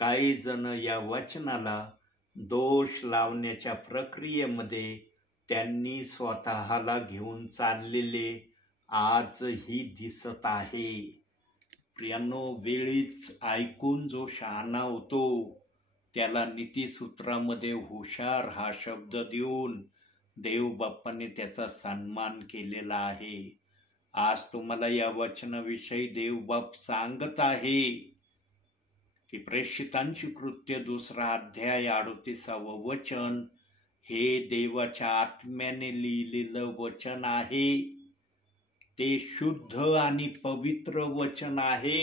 काही जण या वचनाला दोष लावण्याच्या प्रक्रियेमध्ये त्यांनी स्वतःला घेऊन चाललेले आजही दिसत आहे. प्रियांनो, वेळीच ऐकून जो शहाणा होतो त्याला नीतिसूत्रामध्ये हुशार हा शब्द देऊन देवबाप्पाने त्याचा सन्मान केलेला आहे. आज तुम्हाला या वचनाविषयी देवबाप सांगत आहे की प्रेषितांची कृत्य 2रा अध्याय 38वं वचन हे देवाच्या आत्म्याने लिहिलेलं वचन आहे. ते शुद्ध आणि पवित्र वचन आहे.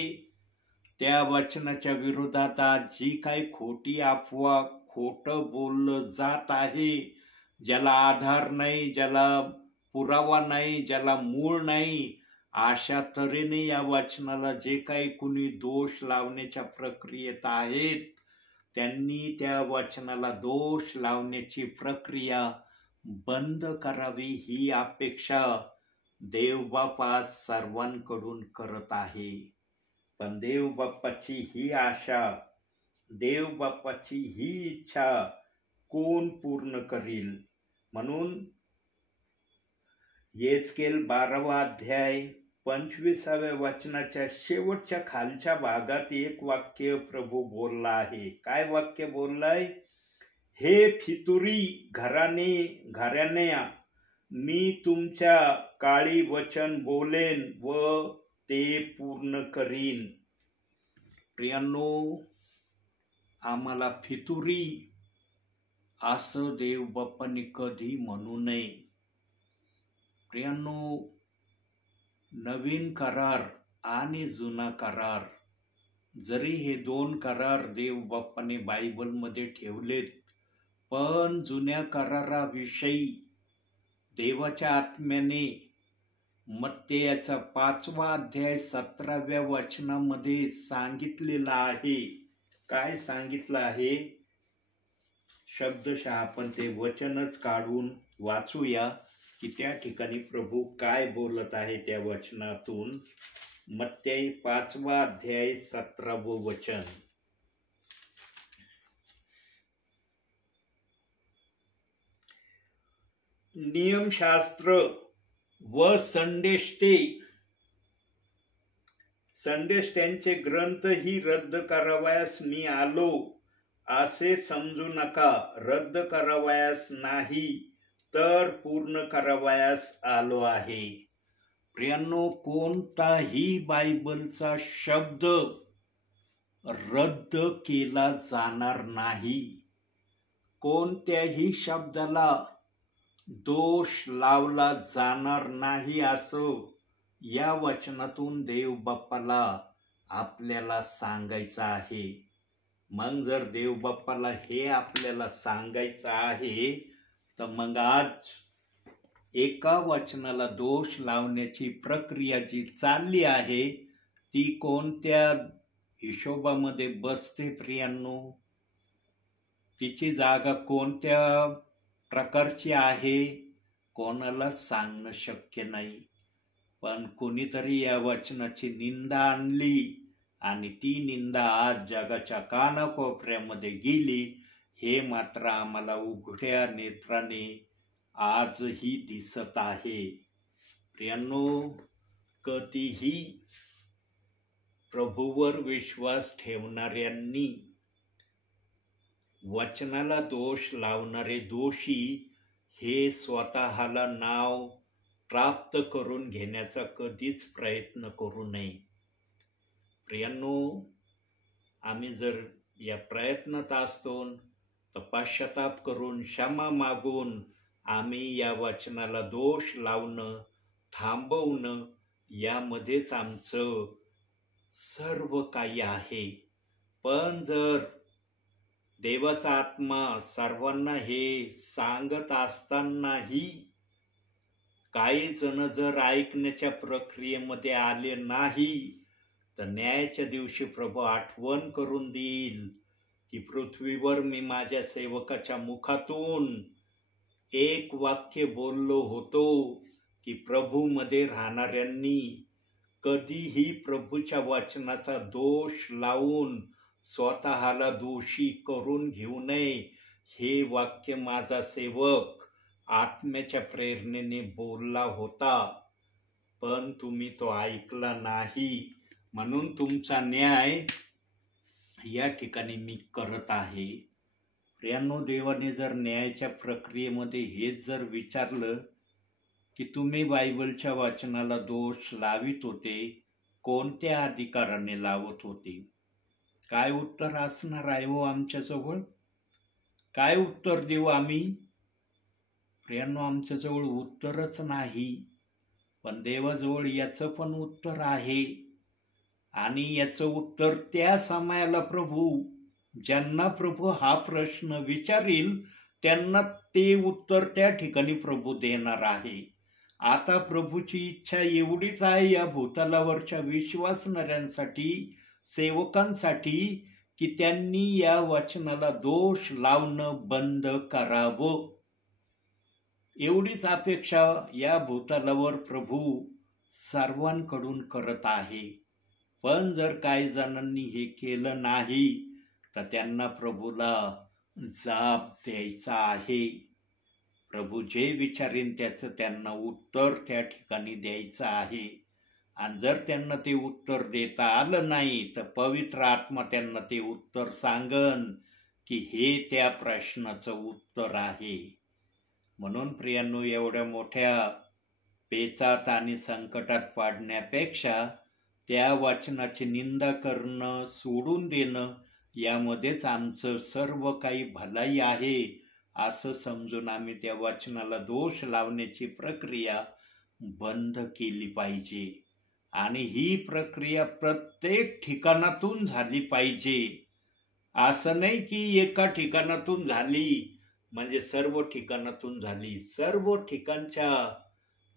त्या वचनाच्या विरोधात आज जी काही खोटी अफवा, खोटं बोललं जात आहे, ज्याला आधार नाही, ज्याला पुरावा नाही, ज्याला मूळ नाही, अशा तऱ्हेने या वचनाला जे काही कुणी दोष लावण्याच्या प्रक्रियेत आहेत त्यांनी त्या वचनाला दोष लावण्याची प्रक्रिया बंद करावी ही अपेक्षा देवबाप आज सर्वांकडून करत आहे. पण देवबाप्पाची ही आशा, देवबाप्पाची ही इच्छा कोण पूर्ण करील? म्हणून येचकेल 12वा अध्याय 25व्या वचनाच्या शेवटच्या खालच्या भागात एक वाक्य प्रभू बोलला आहे. काय वाक्य बोललाय? हे फितुरी घराण्या, मी तुमच्या काळी वचन बोलेन व ते पूर्ण करीन. प्रियांनो, आम्हाला फितुरी असं देव बाप्पांनी कधी म्हणू नये. प्रियांनो, नवीन करार आणि जुना करार, जरी हे 2 करार देव बाप्पाने बायबलमध्ये ठेवलेत, पण जुन्या कराराविषयी देवाच्या आत्म्याने मत्तेयाचा 5वा अध्याय 17व्या वचनामध्ये सांगितलेलं आहे. काय सांगितलं आहे? शब्दशः आपण ते वचनच काढून वाचूया की त्या ठिकाणी प्रभू काय बोलत आहे त्या वचनातून. मत्तेय 5वा अध्याय 17वं वचन. नियमशास्त्र व संदेष्ट्यांचे ग्रंथही रद्द करावयास मी आलो असे समजू नका. रद्द करावयास नाही तर पूर्ण करावयास आलो आहे. प्रियांनो, कोणताही बायबलचा शब्द रद्द केला जाणार नाही. कोणत्याही शब्दाला दोष लावला जाणार नाही असं या वचनातून देव बाप्पाला आपल्याला सांगायचं आहे. मग जर देव बाप्पाला हे आपल्याला सांगायचं आहे तर मग आज एका वचनाला दोष लावण्याची प्रक्रिया जी चालली आहे ती कोणत्या हिशोबामध्ये बसते प्रियांनो? तिची जागा कोणत्या प्रकारची आहे कोणाला सांगणं शक्य नाही. पण कोणीतरी या वचनाची निंदा आणली आणि ती निंदा आज जगाच्या कानाकोपऱ्यामध्ये गेली हे मात्र आम्हाला उघड्या नेत्राने आजही दिसत आहे. प्रियांनो, कधीही प्रभूवर विश्वास ठेवणाऱ्यांनी वचनाला दोष लावणारे दोषी हे स्वतःला नाव प्राप्त करून घेण्याचा कधीच प्रयत्न करू नये. प्रियांनो, आम्ही जर या प्रयत्नात असतो तर पश्चाताप करून क्षमा मागून आम्ही या वचनाला दोष लावणं थांबवणं यामध्येच आमचं सर्व काही आहे. पण जर देवाचा आत्मा सर्वांना हे सांगत असतानाही काही जण जर ऐकण्याच्या प्रक्रियेमध्ये आले नाही तर न्यायाच्या दिवशी प्रभू आठवण करून देईल की पृथ्वीवर मी माझ्या सेवकाच्या मुखातून एक वाक्य बोललो होतो की प्रभूमध्ये राहणाऱ्यांनी कधीही प्रभूच्या वचनाचा दोष लावून स्वतःला दोषी करून घेऊ नये. हे वाक्य माझा सेवक आत्म्याच्या प्रेरणेने बोलला होता, पण तुम्ही तो ऐकला नाही, म्हणून तुमचा न्याय या ठिकाणी मी करत आहे. प्रियांनो, देवाने जर न्यायाच्या प्रक्रियेमध्ये हेच जर विचारलं की तुम्ही बायबलच्या वाचनाला दोष लावित होते, कोणत्या अधिकाराने लावत होते, काय उत्तर असणार आहे हो आमच्याजवळ? काय उत्तर देऊ आम्ही? प्रियांनो, आमच्याजवळ उत्तरच नाही. पण देवाजवळ याचं पण उत्तर आहे. आणि याचं उत्तर त्या समयाला प्रभू, ज्यांना प्रभू हा प्रश्न विचारील त्यांना ते उत्तर त्या ठिकाणी प्रभू देणार आहे. आता प्रभूची इच्छा एवढीच आहे या भूतलावरच्या विश्वासणाऱ्यांसाठी, सेवकांसाठी, की त्यांनी या वचनाला दोष लावणं बंद करावं. एवढीच अपेक्षा या भूतलावर प्रभू सर्वांकडून करत आहे. पण जर काही जणांनी हे केलं नाही तर त्यांना प्रभूला जाब द्यायचा आहे. प्रभू जे विचारेन त्याचं त्यांना उत्तर त्या ठिकाणी द्यायचं आहे. आणि जर त्यांना ते उत्तर देता आलं नाही तर पवित्र आत्मा त्यांना ते उत्तर सांगन की हे त्या प्रश्नाचं उत्तर आहे. म्हणून प्रियांनो, एवढ्या मोठ्या पेचात आणि संकटात पाडण्यापेक्षा त्या वचनाची निंदा करणं सोडून देणं यामध्येच आमचं सर्व काही भलाई आहे असं समजून आम्ही त्या वचनाला दोष लावण्याची प्रक्रिया बंद केली पाहिजे. आणि ही प्रक्रिया प्रत्येक ठिकाणातून झाली पाहिजे. असं नाही की एका ठिकाणातून झाली म्हणजे सर्व ठिकाणातून झाली. सर्व ठिकाणच्या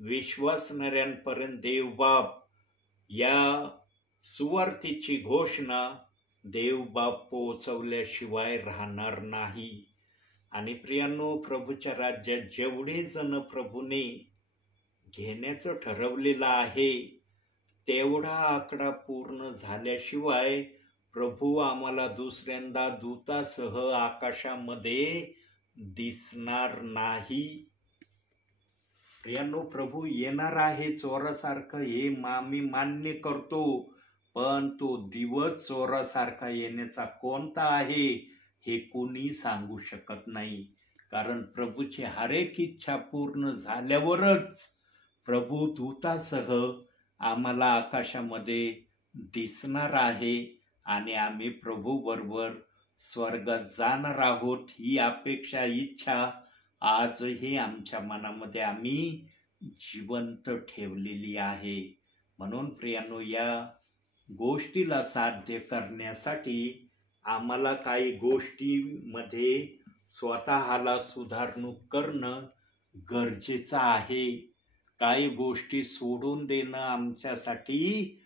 विश्वासणाऱ्यांपर्यंत देवबाप या सुवार्तेची घोषणा देवबाप पोहोचवल्याशिवाय राहणार नाही. आणि प्रियांनो, प्रभूच्या राज्यात जेवढे जण प्रभूने घेण्याचं ठरवलेलं आहे तेवढा आकडा पूर्ण झाल्याशिवाय प्रभू आम्हाला दुसऱ्यांदा दूतासह आकाशामध्ये दिसणार नाही. प्रियांनो, प्रभू येणार आहे चोरासारखं हे आम्ही मान्य करतो, पण तो दिवस चोरासारखा येण्याचा कोणता आहे हे कोणी सांगू शकत नाही. कारण प्रभूची हर एक इच्छा पूर्ण झाल्यावरच प्रभू दूतासह आम्हाला आकाशामध्ये दिसणार आहे आणि आम्ही प्रभू बरोबर स्वर्गात जाणार आहोत. ही अपेक्षा, इच्छा आजही आमच्या मनामध्ये आम्ही जिवंत ठेवलेली आहे. म्हणून प्रियांनो, या गोष्टीला साध्य करण्यासाठी आम्हाला काही गोष्टीमध्ये स्वतःला सुधारणूक करणं गरजेचं आहे. काही गोष्टी सोडून देणं आमच्यासाठी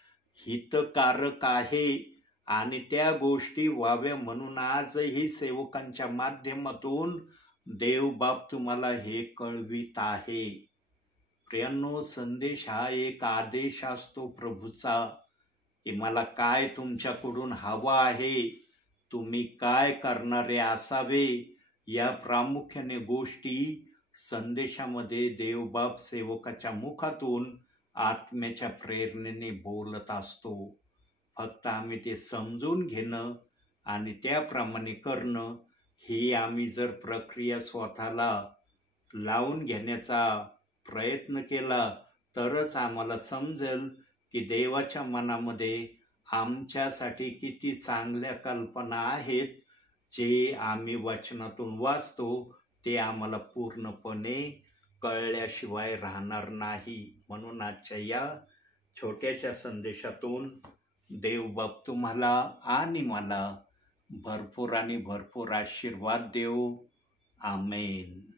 हितकारक आहे आणि त्या गोष्टी व्हाव्या म्हणून आजही सेवकांच्या माध्यमातून देवबाप तुम्हाला हे कळवित आहे. प्रियांनो, संदेश हा एक आदेश असतो प्रभूचा की मला काय तुमच्याकडून हवं आहे, तुम्ही काय करणारे असावे. या प्रामुख्याने गोष्टी संदेशामध्ये देवबाप सेवकाच्या मुखातून आत्म्याच्या प्रेरणेने बोलत असतो. फक्त आम्ही ते समजून घेणं आणि त्याप्रमाणे करणं ही आम्ही जर प्रक्रिया स्वतःला लावून घेण्याचा प्रयत्न केला तरच आम्हाला समजेल की देवाच्या मनामध्ये आमच्यासाठी किती चांगल्या कल्पना आहेत. जे आम्ही वचनातून वाचतो ते आम्हाला पूर्णपणे कळल्याशिवाय राहणार नाही. म्हणून आजच्या या छोट्याशा संदेशातून देवबाप तुम्हाला आणि मला भरपूर आणि भरपूर आशीर्वाद देव. आमेन.